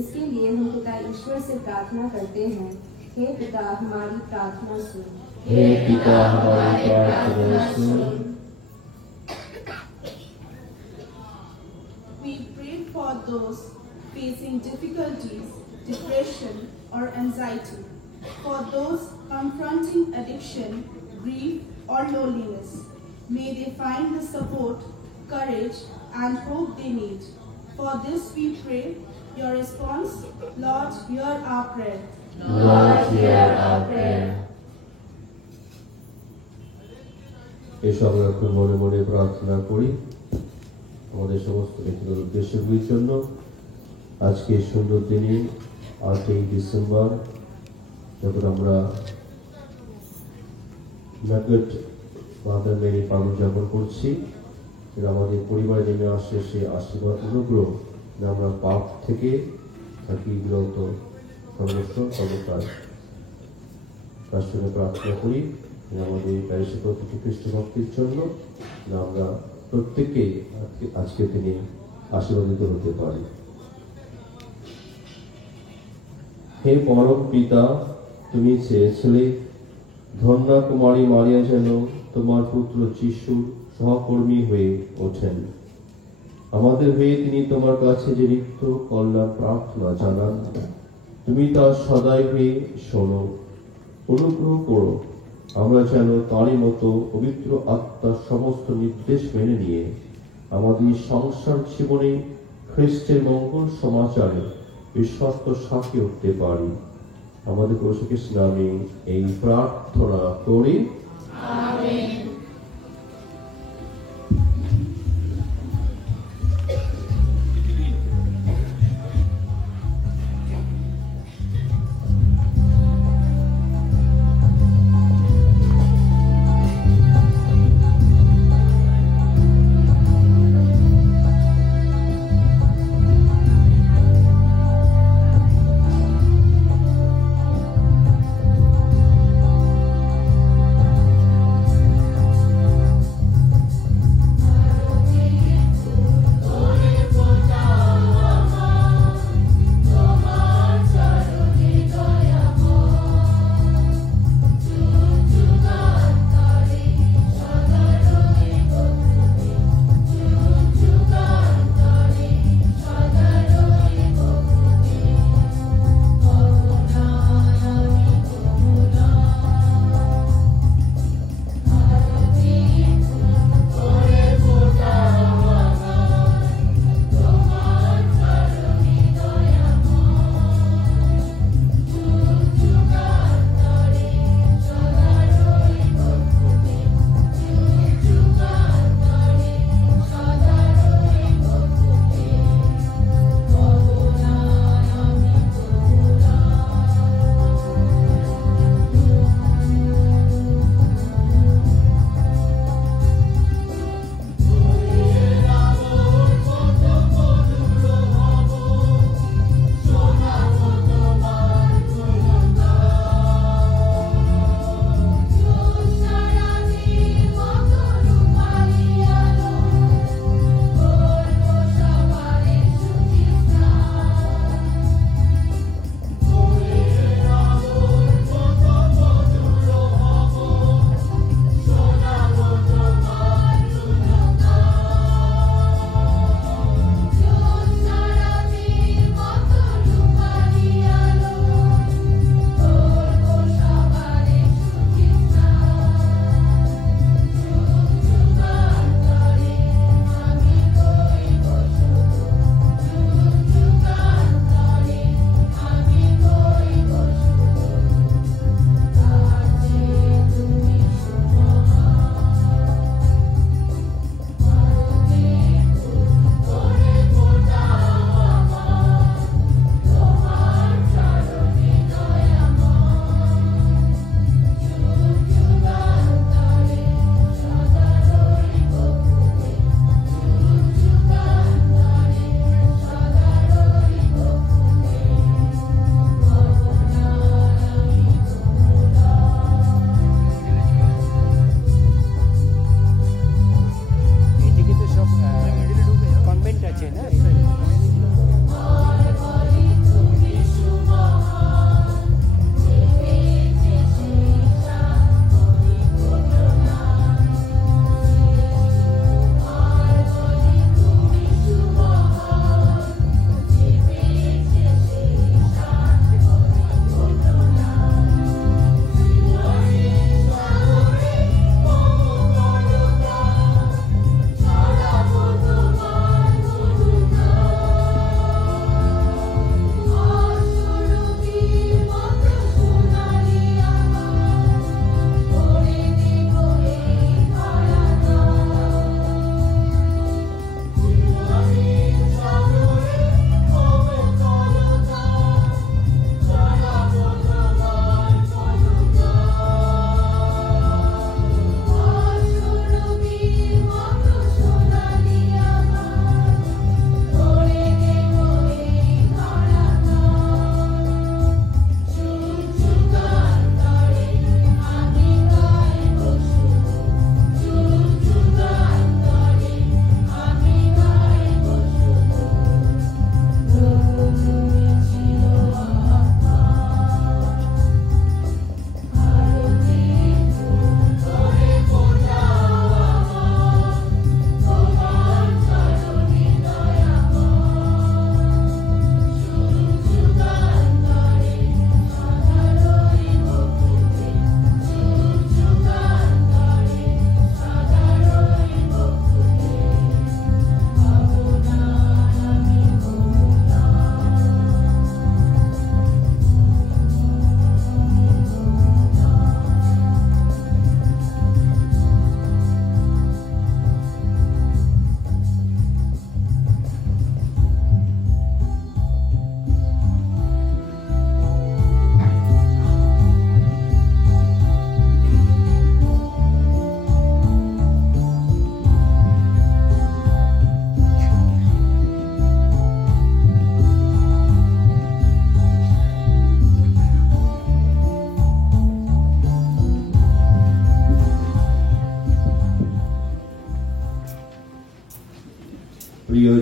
इसके लिए हम पिता ईश्वर से प्रार्थना करते हैं, हे पिता हमारी प्रार्थना सुन। हे पिता हमारी प्रार्थना सुन। We pray for those facing difficulties, depression, or anxiety, for those confronting addiction, grief, or loneliness. May they find the support, courage, and hope they need. For this we pray. Your response, Lord, hear our prayer. Lord, hear our prayer. এসব আমরা এখন মনে মনে প্রার্থনা করি আমাদের সমস্ত ব্যক্তিগত উদ্দেশ্যগুলির জন্য। আজকে এই সুন্দর দিনে 8ই ডিসেম্বর যখন আমরা নাগট মাদার মেরি পালন উদযাপন করছি, আমাদের পরিবারে নেমে আসে সে আশীর্বাদ অনুগ্রহ, আমরা পাপ থেকে থাকি বিরত সর্বস্ব সর্বকাল। তার সঙ্গে প্রার্থনা করি আমাদের প্যারিসের প্রতিটি খ্রিস্ট ভক্তির জন্য আমরা প্রত্যেকেই আজকে তিনি আশীর্বাদিত হতে পারি। হে পরম পিতা, তুমি চেয়েছিলে ধন্যা কুমারী মারিয়া যেন তোমার পুত্র যিশুর সহকর্মী হয়ে ওঠেন। আমাদের হয়ে তিনি তোমার কাছে যে নিত্য কল্যাণ প্রার্থনা জানান, তুমি তার সদাই হয়ে শোনো, অনুগ্রহ করো আমরা যেন তারই মতো পবিত্র আত্মার সমস্ত নির্দেশ মেনে নিয়ে আমাদের সংসার জীবনে খ্রিস্টের মঙ্গল সমাচারে বিশ্বস্ত সাক্ষী উঠতে পারি। আমাদের প্রভু কৃষ্ণের নামে এই প্রার্থনা করি, আমেন।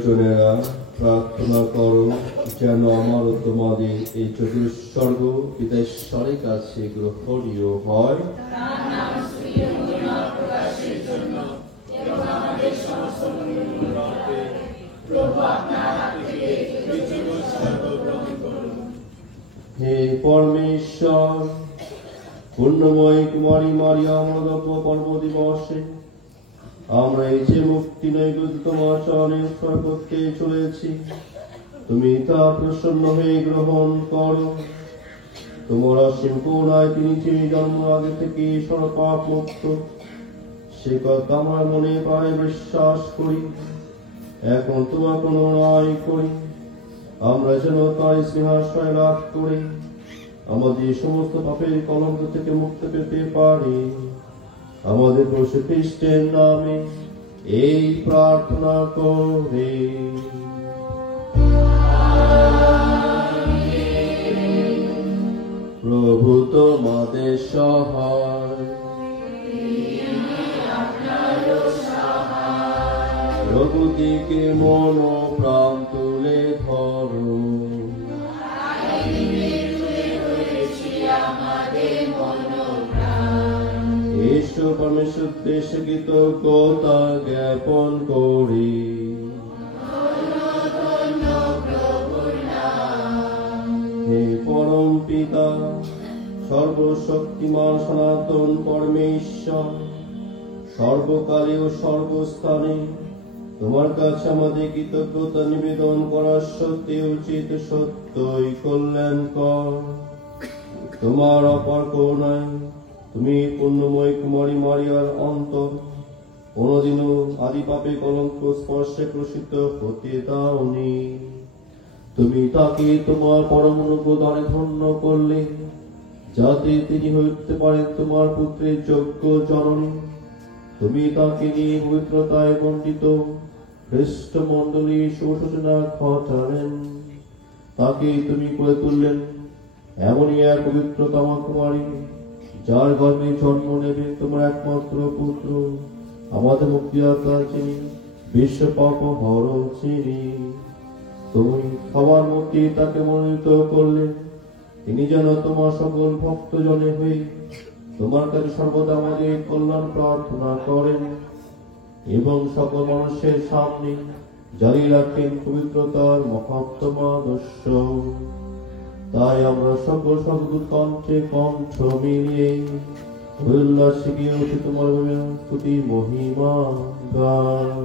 প্রিয়জনেরা, প্রার্থনা করো যেন আমার ও তোমাদের এই চতুষ্সর্গ পিতাশ্বরের কাছে গ্রহণীয় হয়। হে পরমেশ্বর, পুণ্যময় কুমারী মারিয়াম পর্ব দিবসে আমরা এই যে মুক্তি নৈবেদ্যতম আচরণে উৎসর্গ করতে চলেছি, তুমি তা প্রসন্ন হয়ে গ্রহণ করো। তোমার অসীম করুণায় তিনি যে জন্ম আগে থেকে সর্বপাপ মুক্ত, সে কথা আমার মনে প্রায় বিশ্বাস করি। এখন তোমাকে অনুনয় করি, আমরা যেন তার স্নেহাশ্রয় লাভ করি আমাদের সমস্ত পাপের কলঙ্ক থেকে মুক্তি পেতে পারি। আমাদের প্রভু খ্রিস্টের নামে এই প্রার্থনা করে। প্রভু তোমাদের সহায়, প্রভু দিকে মন প্রাণ তুলে ধরো। ঈশ্বর পরমেশ্বর উদ্দেশ্যে কৃতজ্ঞতা জ্ঞাপন করি। হে পরম পিতা, সর্বশক্তিমান সনাতন পরমেশ্বর, সর্বকালে ও সর্বস্থানে তোমার কাছে আমাদের কৃতজ্ঞতা নিবেদন করার সত্যি উচিত সত্যই কল্যাণকর। তোমার অপার করুণায় তুমি পুণ্যময় কুমারী মারিয়ার অন্তর কোনদিনও আদি পাপে কলঙ্ক স্পর্শে প্রসিদ্ধ হতে দাওনি। তুমি তাকে তোমার পরম অনুগ্রহে ধন্য করলে, যাতে তিনি হইতে পারেন তোমার পুত্রের যোগ্য জননী। তুমি তাকে নিয়ে পবিত্রতায় মণ্ডিত খ্রিস্ট মণ্ডলী সুসূচনা ঘটালেন। তাকে তুমি করে তুললেন এমনই এক পবিত্রতম কুমারী, যার গর্ভে জন্ম নেবে তোমার একমাত্র পুত্র, আমাদের মুক্তিদাতা যিনি, বিশ্ব পাপ হরণ যিনি। তুমি সবার মধ্যে তাকে মনোনীত করলে, তিনি যেন তোমার সকল ভক্তজনে হয়ে তোমার কাছে সর্বদা আমাদের কল্যাণ প্রার্থনা করেন এবং সকল মানুষের সামনে জারি রাখেন পবিত্রতার মহত্তম আদর্শ। তাই আমরা সকল সর্বদূত কণ্ঠে কণ্ঠ মিলিয়ে উল্লাসে গিয়ে উঠি তোমার স্তুতি মহিমা গান।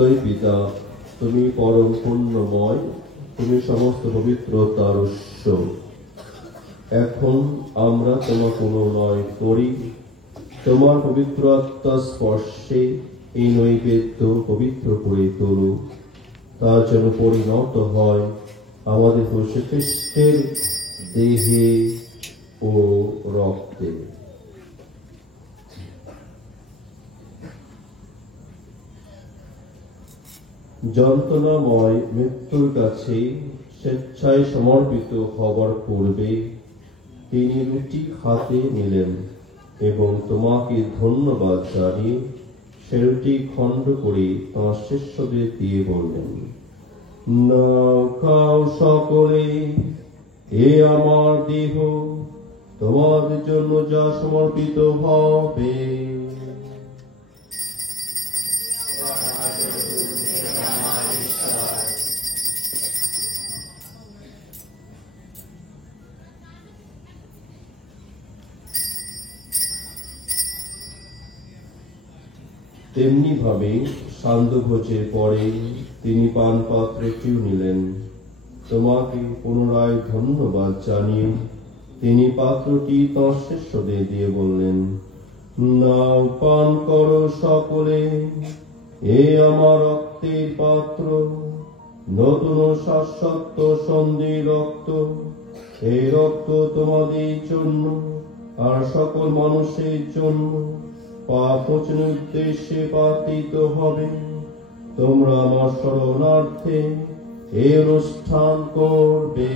সত্যই পিতা, তুমি পরম পুণ্যময়, তুমি সমস্ত পবিত্রতার উৎস। এখন আমরা তোমাকে অনুনয় করি, তোমার পবিত্র আত্মার স্পর্শে এই নৈবেদ্য পবিত্র করে তোলো, তা যেন পরিণত হয় আমাদের প্রভু খ্রিস্টের দেহে ও রক্তে। যন্ত্রণাময় মৃত্যুর কাছে স্বেচ্ছায় সমর্পিত হবার পূর্বে তিনি রুটি হাতে নিলেন এবং তোমাকে ধন্যবাদ জানিয়ে সে রুটি খণ্ড করে তাঁর শিষ্যদের দিয়ে বললেন, নাও খাও সকলে, এ আমার দেহ, তোমাদের জন্য যা সমর্পিত হবে। তেমনি ভাবে সান্ধ্যভোজের পরে তিনি পান পাত্রটিও নিলেন, তোমাকে পুনরায় ধন্যবাদ জানিয়ে তিনি পাত্রটি তাঁর শিষ্যদের দিয়ে বললেন, নাও পান করো সকলে, এ আমার রক্তের পাত্র, নতুন ও শাশ্বত সন্ধির রক্ত। এই রক্ত তোমাদের জন্য আর সকল মানুষের জন্য পাপ মোচনের উদ্দেশ্যে পাতিত হবে। তোমরা আমার শরণার্থে এই অনুষ্ঠান করবে।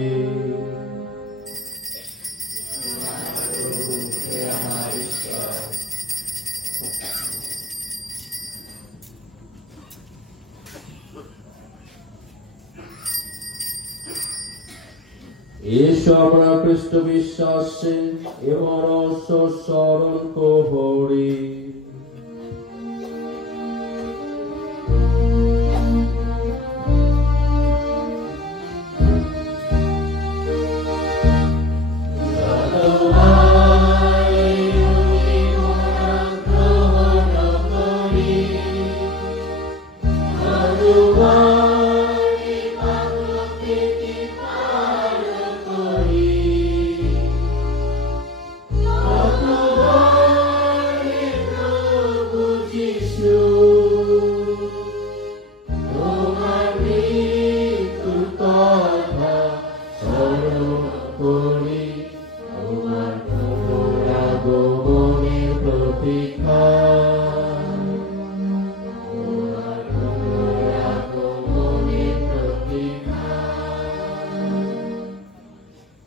এসো আমরা খ্রিস্ট বিশ্বাসে এবং রহস্য স্মরণ করি।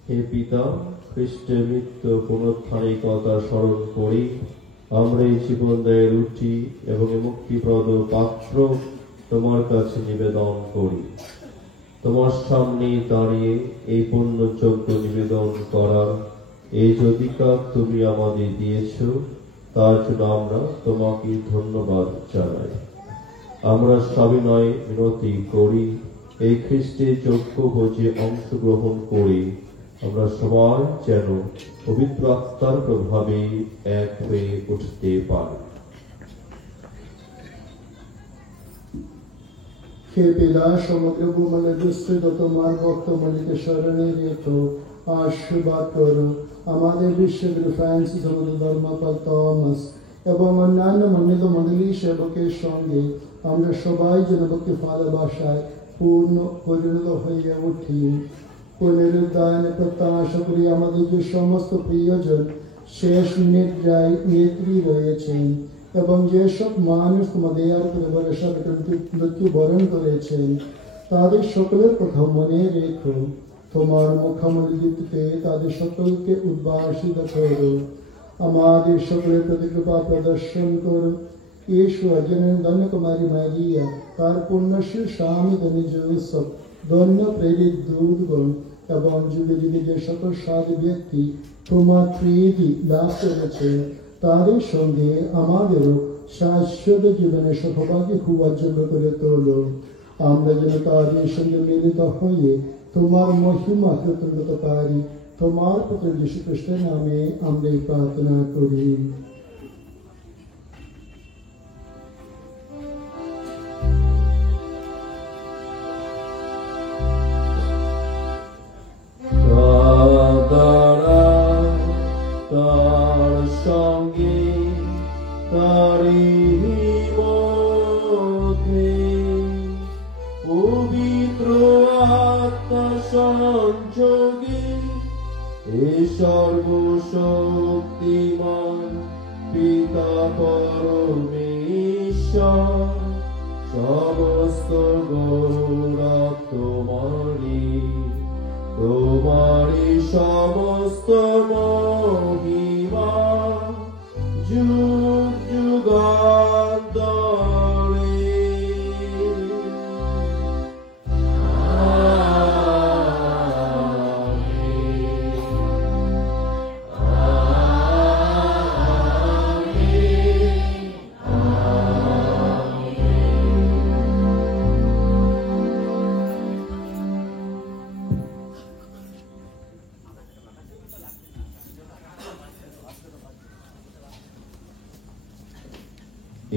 হে পিতা, খ্রিস্টের মৃত্যু পুনরুত্থানের কথা স্মরণ করি আমরা এই জীবনদায়ের রুটি এবং মুক্তিপ্রদ পাত্র তোমার কাছে নিবেদন করি। তোমার সামনে দাঁড়িয়ে এই পুণ্যযজ্ঞ নিবেদন করার এই অধিকার তুমি আমাদের দিয়েছ, তার জন্য আমরা তোমাকে ধন্যবাদ জানাই। আমরা সবিনয় মিনতি করি, এই খ্রিস্টের যজ্ঞ ভোজে অংশগ্রহণ করি আমরা সবাই যেন পবিত্র আত্মার প্রভাবে এক হয়ে উঠতে পারি। হে পিতা, সমগ্র ভূমণ্ডলে বিস্তৃত তোমার ভক্তমণ্ডলীকে স্মরণে রেখো, আশীর্বাদ করো। আমাদের বিশ্বগুরু ফ্রান্সিস, আমাদের ধর্মপাল থমাস এবং অন্যান্য মনোনীত মণ্ডলী সেবকের সঙ্গে আমরা সবাই যেন ভক্তি ভালোবাসায় পরিণত হয়ে উঠি। পুনরুদ্ধানে প্রত্যাশা করি আমাদের যে সমস্ত প্রিয়জন শেষ নিদ্রায় নেত্রী রয়েছেন এবং যেসব মানুষ তোমাদের পরিবারের সাথে মৃত্যুবরণ করেছেন তাদের সকলের কথা মনে রেখো। তোমার মুখামুখিতে তাদের সকলকে উদ্ভাসিত করো। আমাদের সকলের প্রতি কৃপা প্রদর্শন করো। ঈশ্বর যেন ধন্য কুমারী মারিয়া, তার পুণ্যশীল স্বামী ধনী জোসেফ, ধন্য প্রেরিত দূতগণ এবং যুগে যুগে যে সকল সাধু ব্যক্তি তোমার প্রীতি লাভ করেছে তাদের সঙ্গে আমাদেরও শাশ্বত জীবনে সৌভাগ্য হওয়ার যোগ্য করে তোলো। আমরা যেন তাদের সঙ্গে মিলিত হয়ে তোমার মহিমা কৃতজ্ঞতা পারি। তোমার পুত্র যীশু খ্রিস্টের নামে আমরা প্রার্থনা করি। সংযোগী এ সর্বশক্তিমান পিতা পরমেশ্বর, সমস্ত গৌরব তোমারি, তোমারি সমস্ত মহিমা যুগ যুগান্তরে।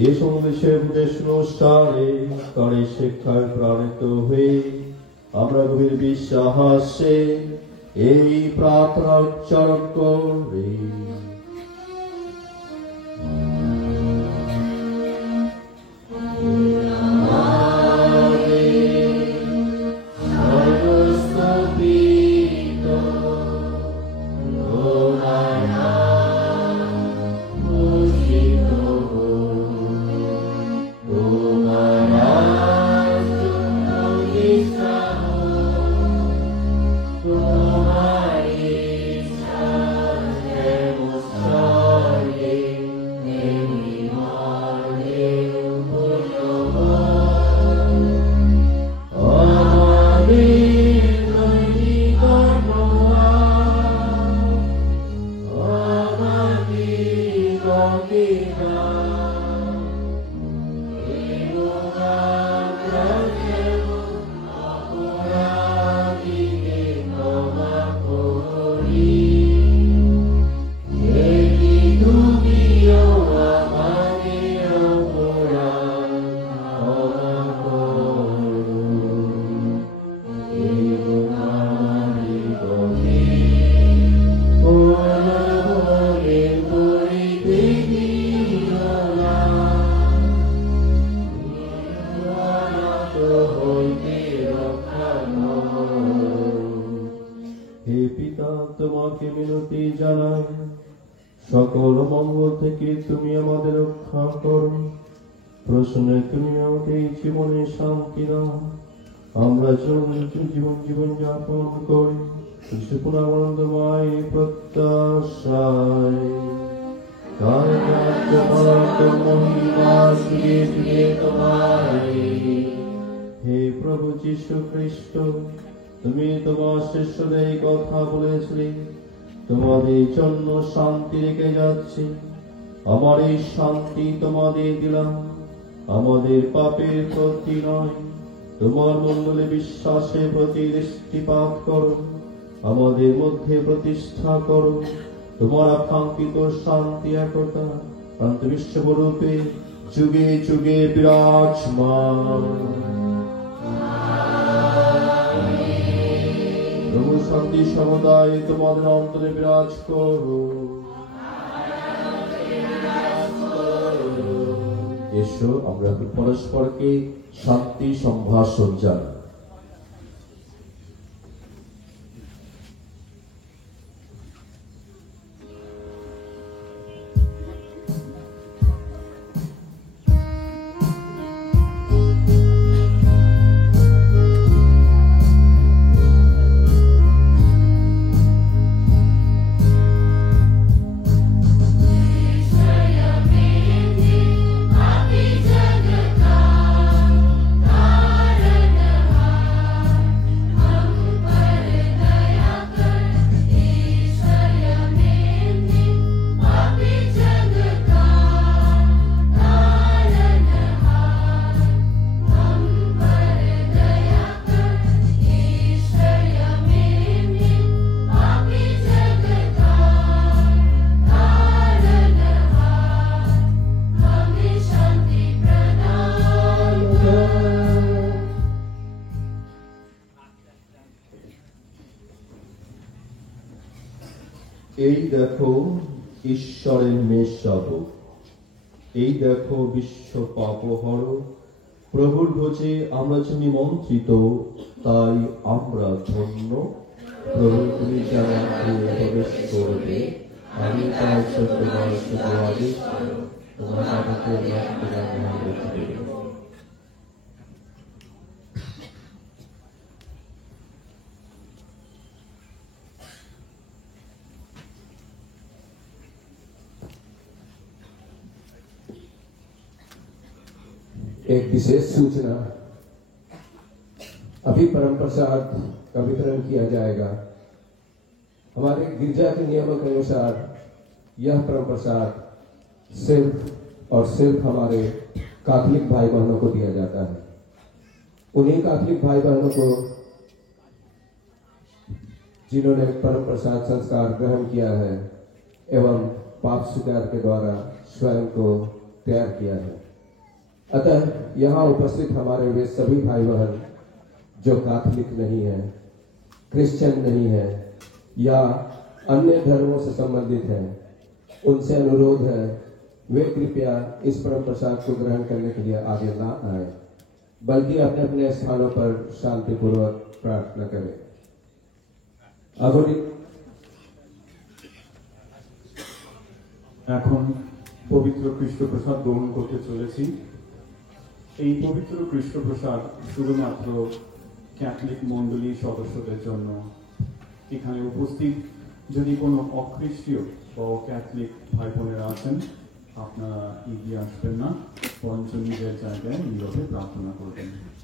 এই সমাবেশের উপদেশ অনুষ্ঠানে তাঁরই শিক্ষায় প্রাণিত হয়ে আমরা গভীর বিশ্বাসে এই প্রার্থনা উচ্চারণ করি। তোমাকে মিনতি জানাই, সকল মঙ্গল থেকে তুমি আমাদের রক্ষা করো, প্রশ্নে তুমি আমাকে এই জীবনে শান্তি দাও, আমরা জীবন যাপন করি আনন্দময় প্রত্যাশায়। তার রাজ্য মহিমা যুগে যুগে তোমারই। হে প্রভু যীশু খ্রিস্ট, তুমি তোমার শিষ্যদের এই কথা বলেছিলে, তোমাদের জন্য শান্তি রেখে যাচ্ছি, আমার এই শান্তি তোমাদের দিলাম, আমাদের পাপের প্রতি নয় তোমার মঙ্গলে বিশ্বাসের প্রতি দৃষ্টিপাত করো, আমাদের মধ্যে প্রতিষ্ঠা করো তোমার আকাঙ্ক্ষিত শান্তি একতা, শান্ত বিশ্বরূপে যুগে যুগে বিরাজমান। প্রভু শান্তি সমুদায় তোমাদের অন্তরে বিরাজ করো। এসো আমরা পরস্পরকে শান্তি সম্ভাষণ জানাই। এই দেখো ঈশ্বরের মেষশাবক, এই দেখো বিশ্ব পাপহর, প্রভুর ভোজে আমরা যে নিমন্ত্রিত তাই আমরা ধন্য। প্রভু তুমি যারা প্রবেশ করবে, আমি তাই তোমার শুধু আদেশ করো, তোমার আমাকে গ্রহণ করবে। एक विशेष सूचना, अभी परम प्रसाद का वितरण किया जाएगा। हमारे गिरजा के नियमों के अनुसार यह परम प्रसाद सिर्फ और सिर्फ हमारे कैथोलिक भाई बहनों को दिया जाता है। उन्हीं कैथोलिक भाई बहनों को जिन्होंने परम प्रसाद संस्कार ग्रहण किया है एवं पाप स्वीकार के द्वारा स्वयं को तैयार किया है। अतः यहाँ उपस्थित हमारे वे सभी भाई बहन जो कैथोलिक नहीं है, क्रिश्चियन नहीं है या अन्य धर्मों से संबंधित हैं, उनसे अनुरोध है वे कृपया इस परम प्रसाद को ग्रहण करने के लिए आगे ना आए, बल्कि अपने अपने स्थानों पर शांतिपूर्वक प्रार्थना करें। এখন পবিত্র খ্রিস্টপ্রসাদ গ্রহণ করতে চলেছি। এই পবিত্র খ্রিস্টপ্রসাদ শুধুমাত্র ক্যাথলিক মণ্ডলীর সদস্যদের জন্য। এখানে উপস্থিত যদি কোনো অখ্রিস্টীয় বা ক্যাথলিক ভাই বোনেরা আছেন, আপনারা এগিয়ে আসবেন না, বরঞ্চ নিজের জায়গায় নীরবে প্রার্থনা করবেন। Amen.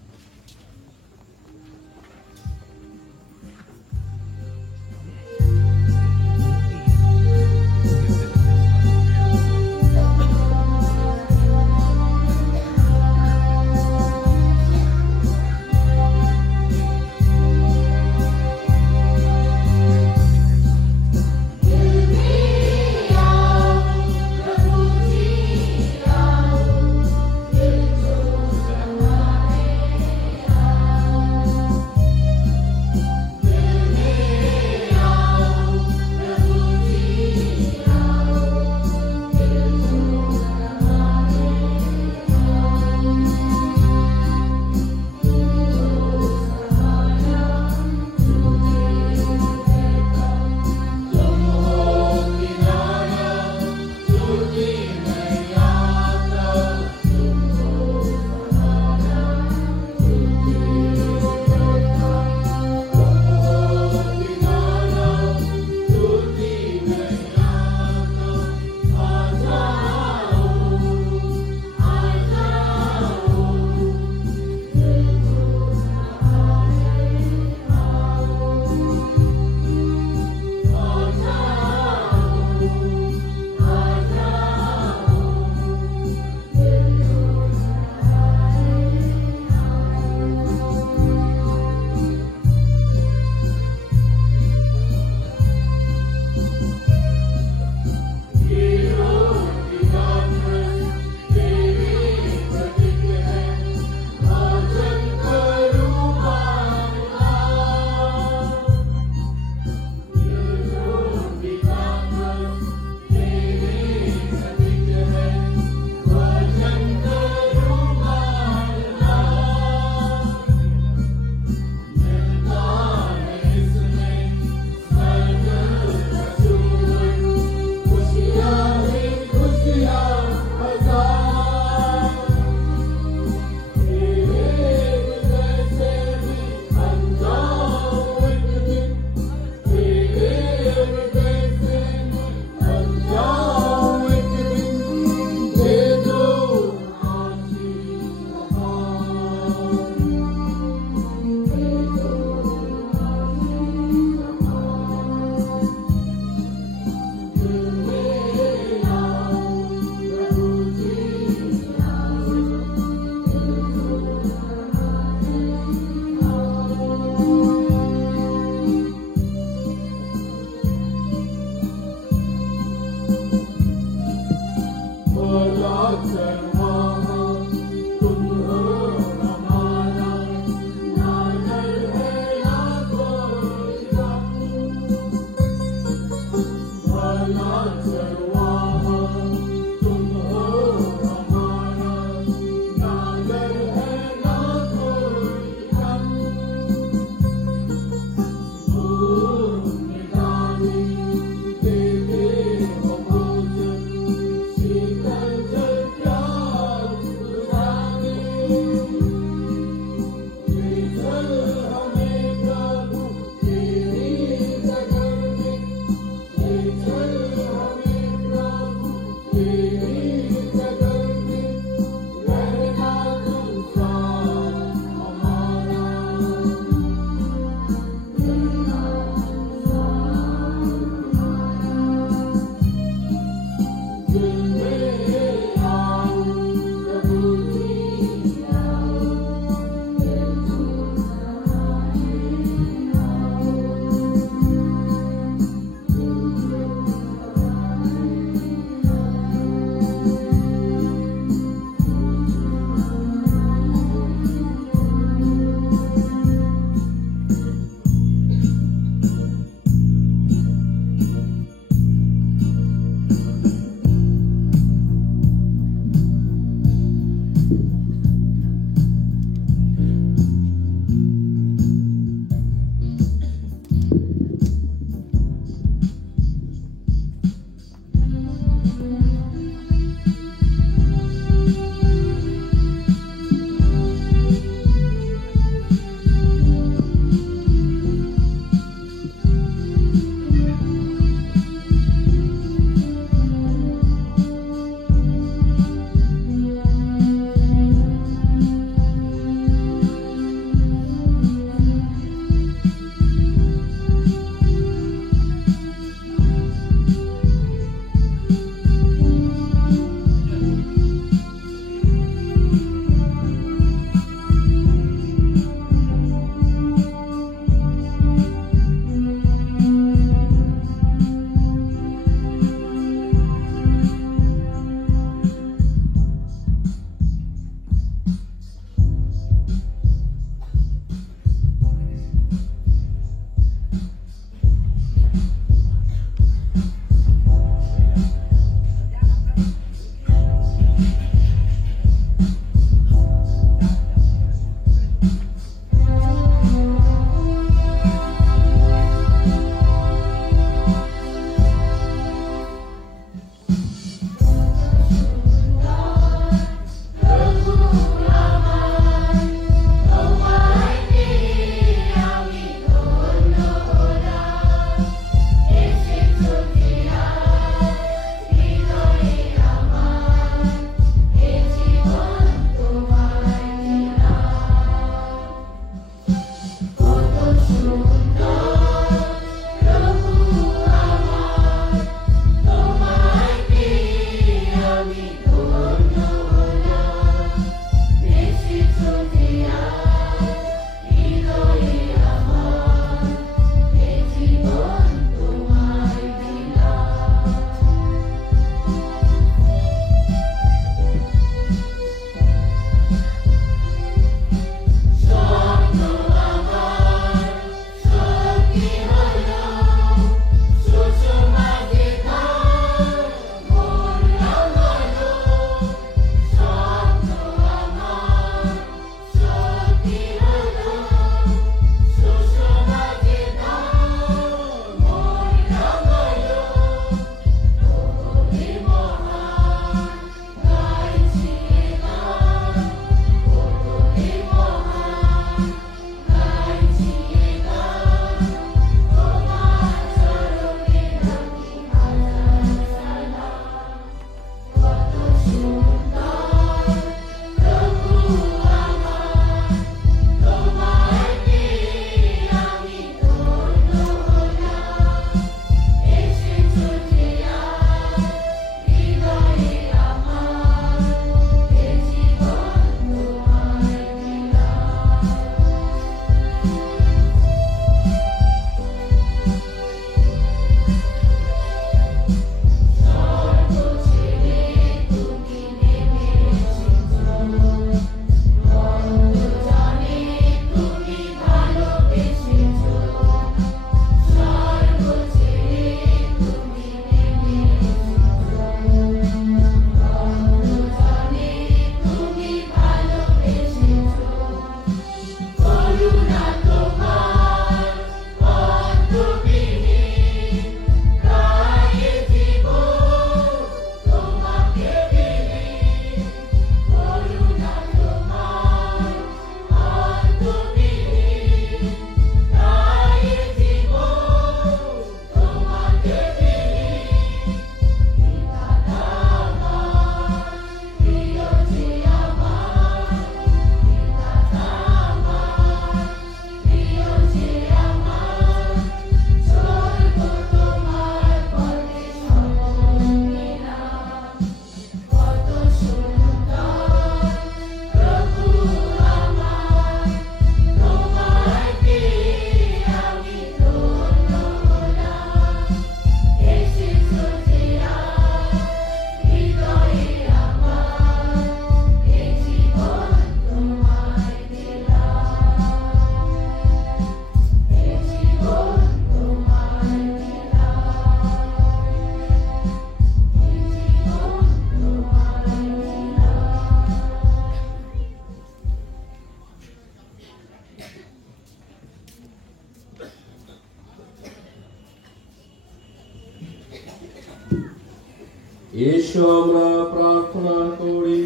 এসো আমরা প্রার্থনা করি।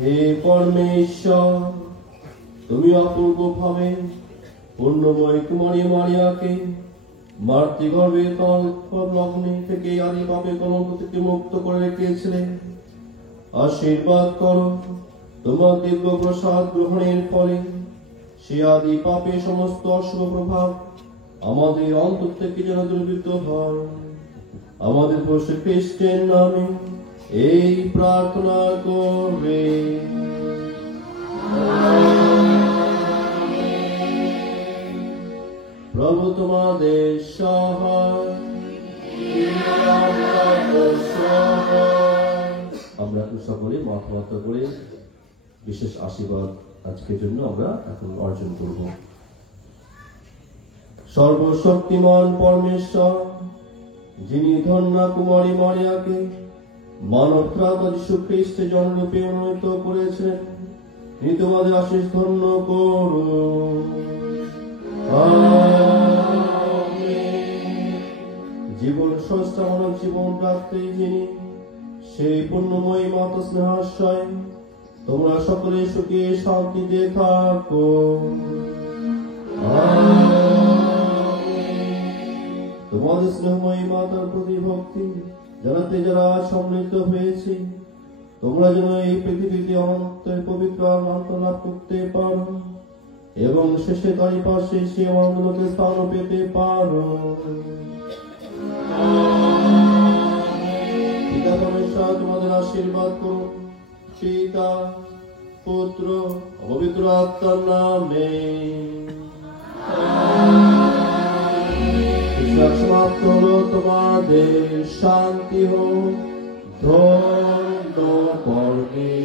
হে পরমেশ্বর, তুমি অপূর্বভাবে পূর্ণময় কুমারী মারিয়াকে মাতৃগর্ভে লগ্নে থেকে আদি পাপে কলঙ্ক থেকে মুক্ত করে রেখেছিলে। আশীর্বাদ করো তোমার দিব্য প্রসাদ গ্রহণের ফলে সে আদি পাপে সমস্ত অশুভ প্রভাব আমাদের অন্তর থেকে যেন দূরীভূত হয়। আমাদের প্রভু খ্রিস্টের নামে এই প্রার্থনা করবে। প্রভু তোমাদের সহায়। আমরা এখন সকলে মাথা মাথা করে বিশেষ আশীর্বাদ আজকের জন্য আমরা এখন অর্জন করব। সর্বশক্তিমান পরমেশ্বর, যিনি ধন্যা কুমারী মারিয়াকে মানব ত্রাতা যীশু খ্রিস্টে জনরূপে উন্নীত করেছেন, তিনি তোমাদের আশীষ ধন্য করুন। জীবন স্রষ্টা মানব জীবন রাখতে যিনি সেই পুণ্যময়ী মাতা স্নেহাশ্রয়, তোমরা সকলে সুখে শান্তিতে থাকো। তোমাদের স্নেহময়ী মাতার প্রতি ভক্তি জানাতে যারা সম্মিলিত হয়েছে, তোমরা যেন এই পৃথিবীতে অনন্তের পবিত্র আনন্দ লাভ করতে পারো এবং শেষে তারই পাশে সে আনন্দকে স্থান পেতে পারো। পিতা পরমেশ্বর তোমাদের আশীর্বাদ করুন, পিতা পুত্র পবিত্র আত্মার নামে। সমাপ্ত হলো, তোমাদের শান্তি হোক। ধন্য পরকে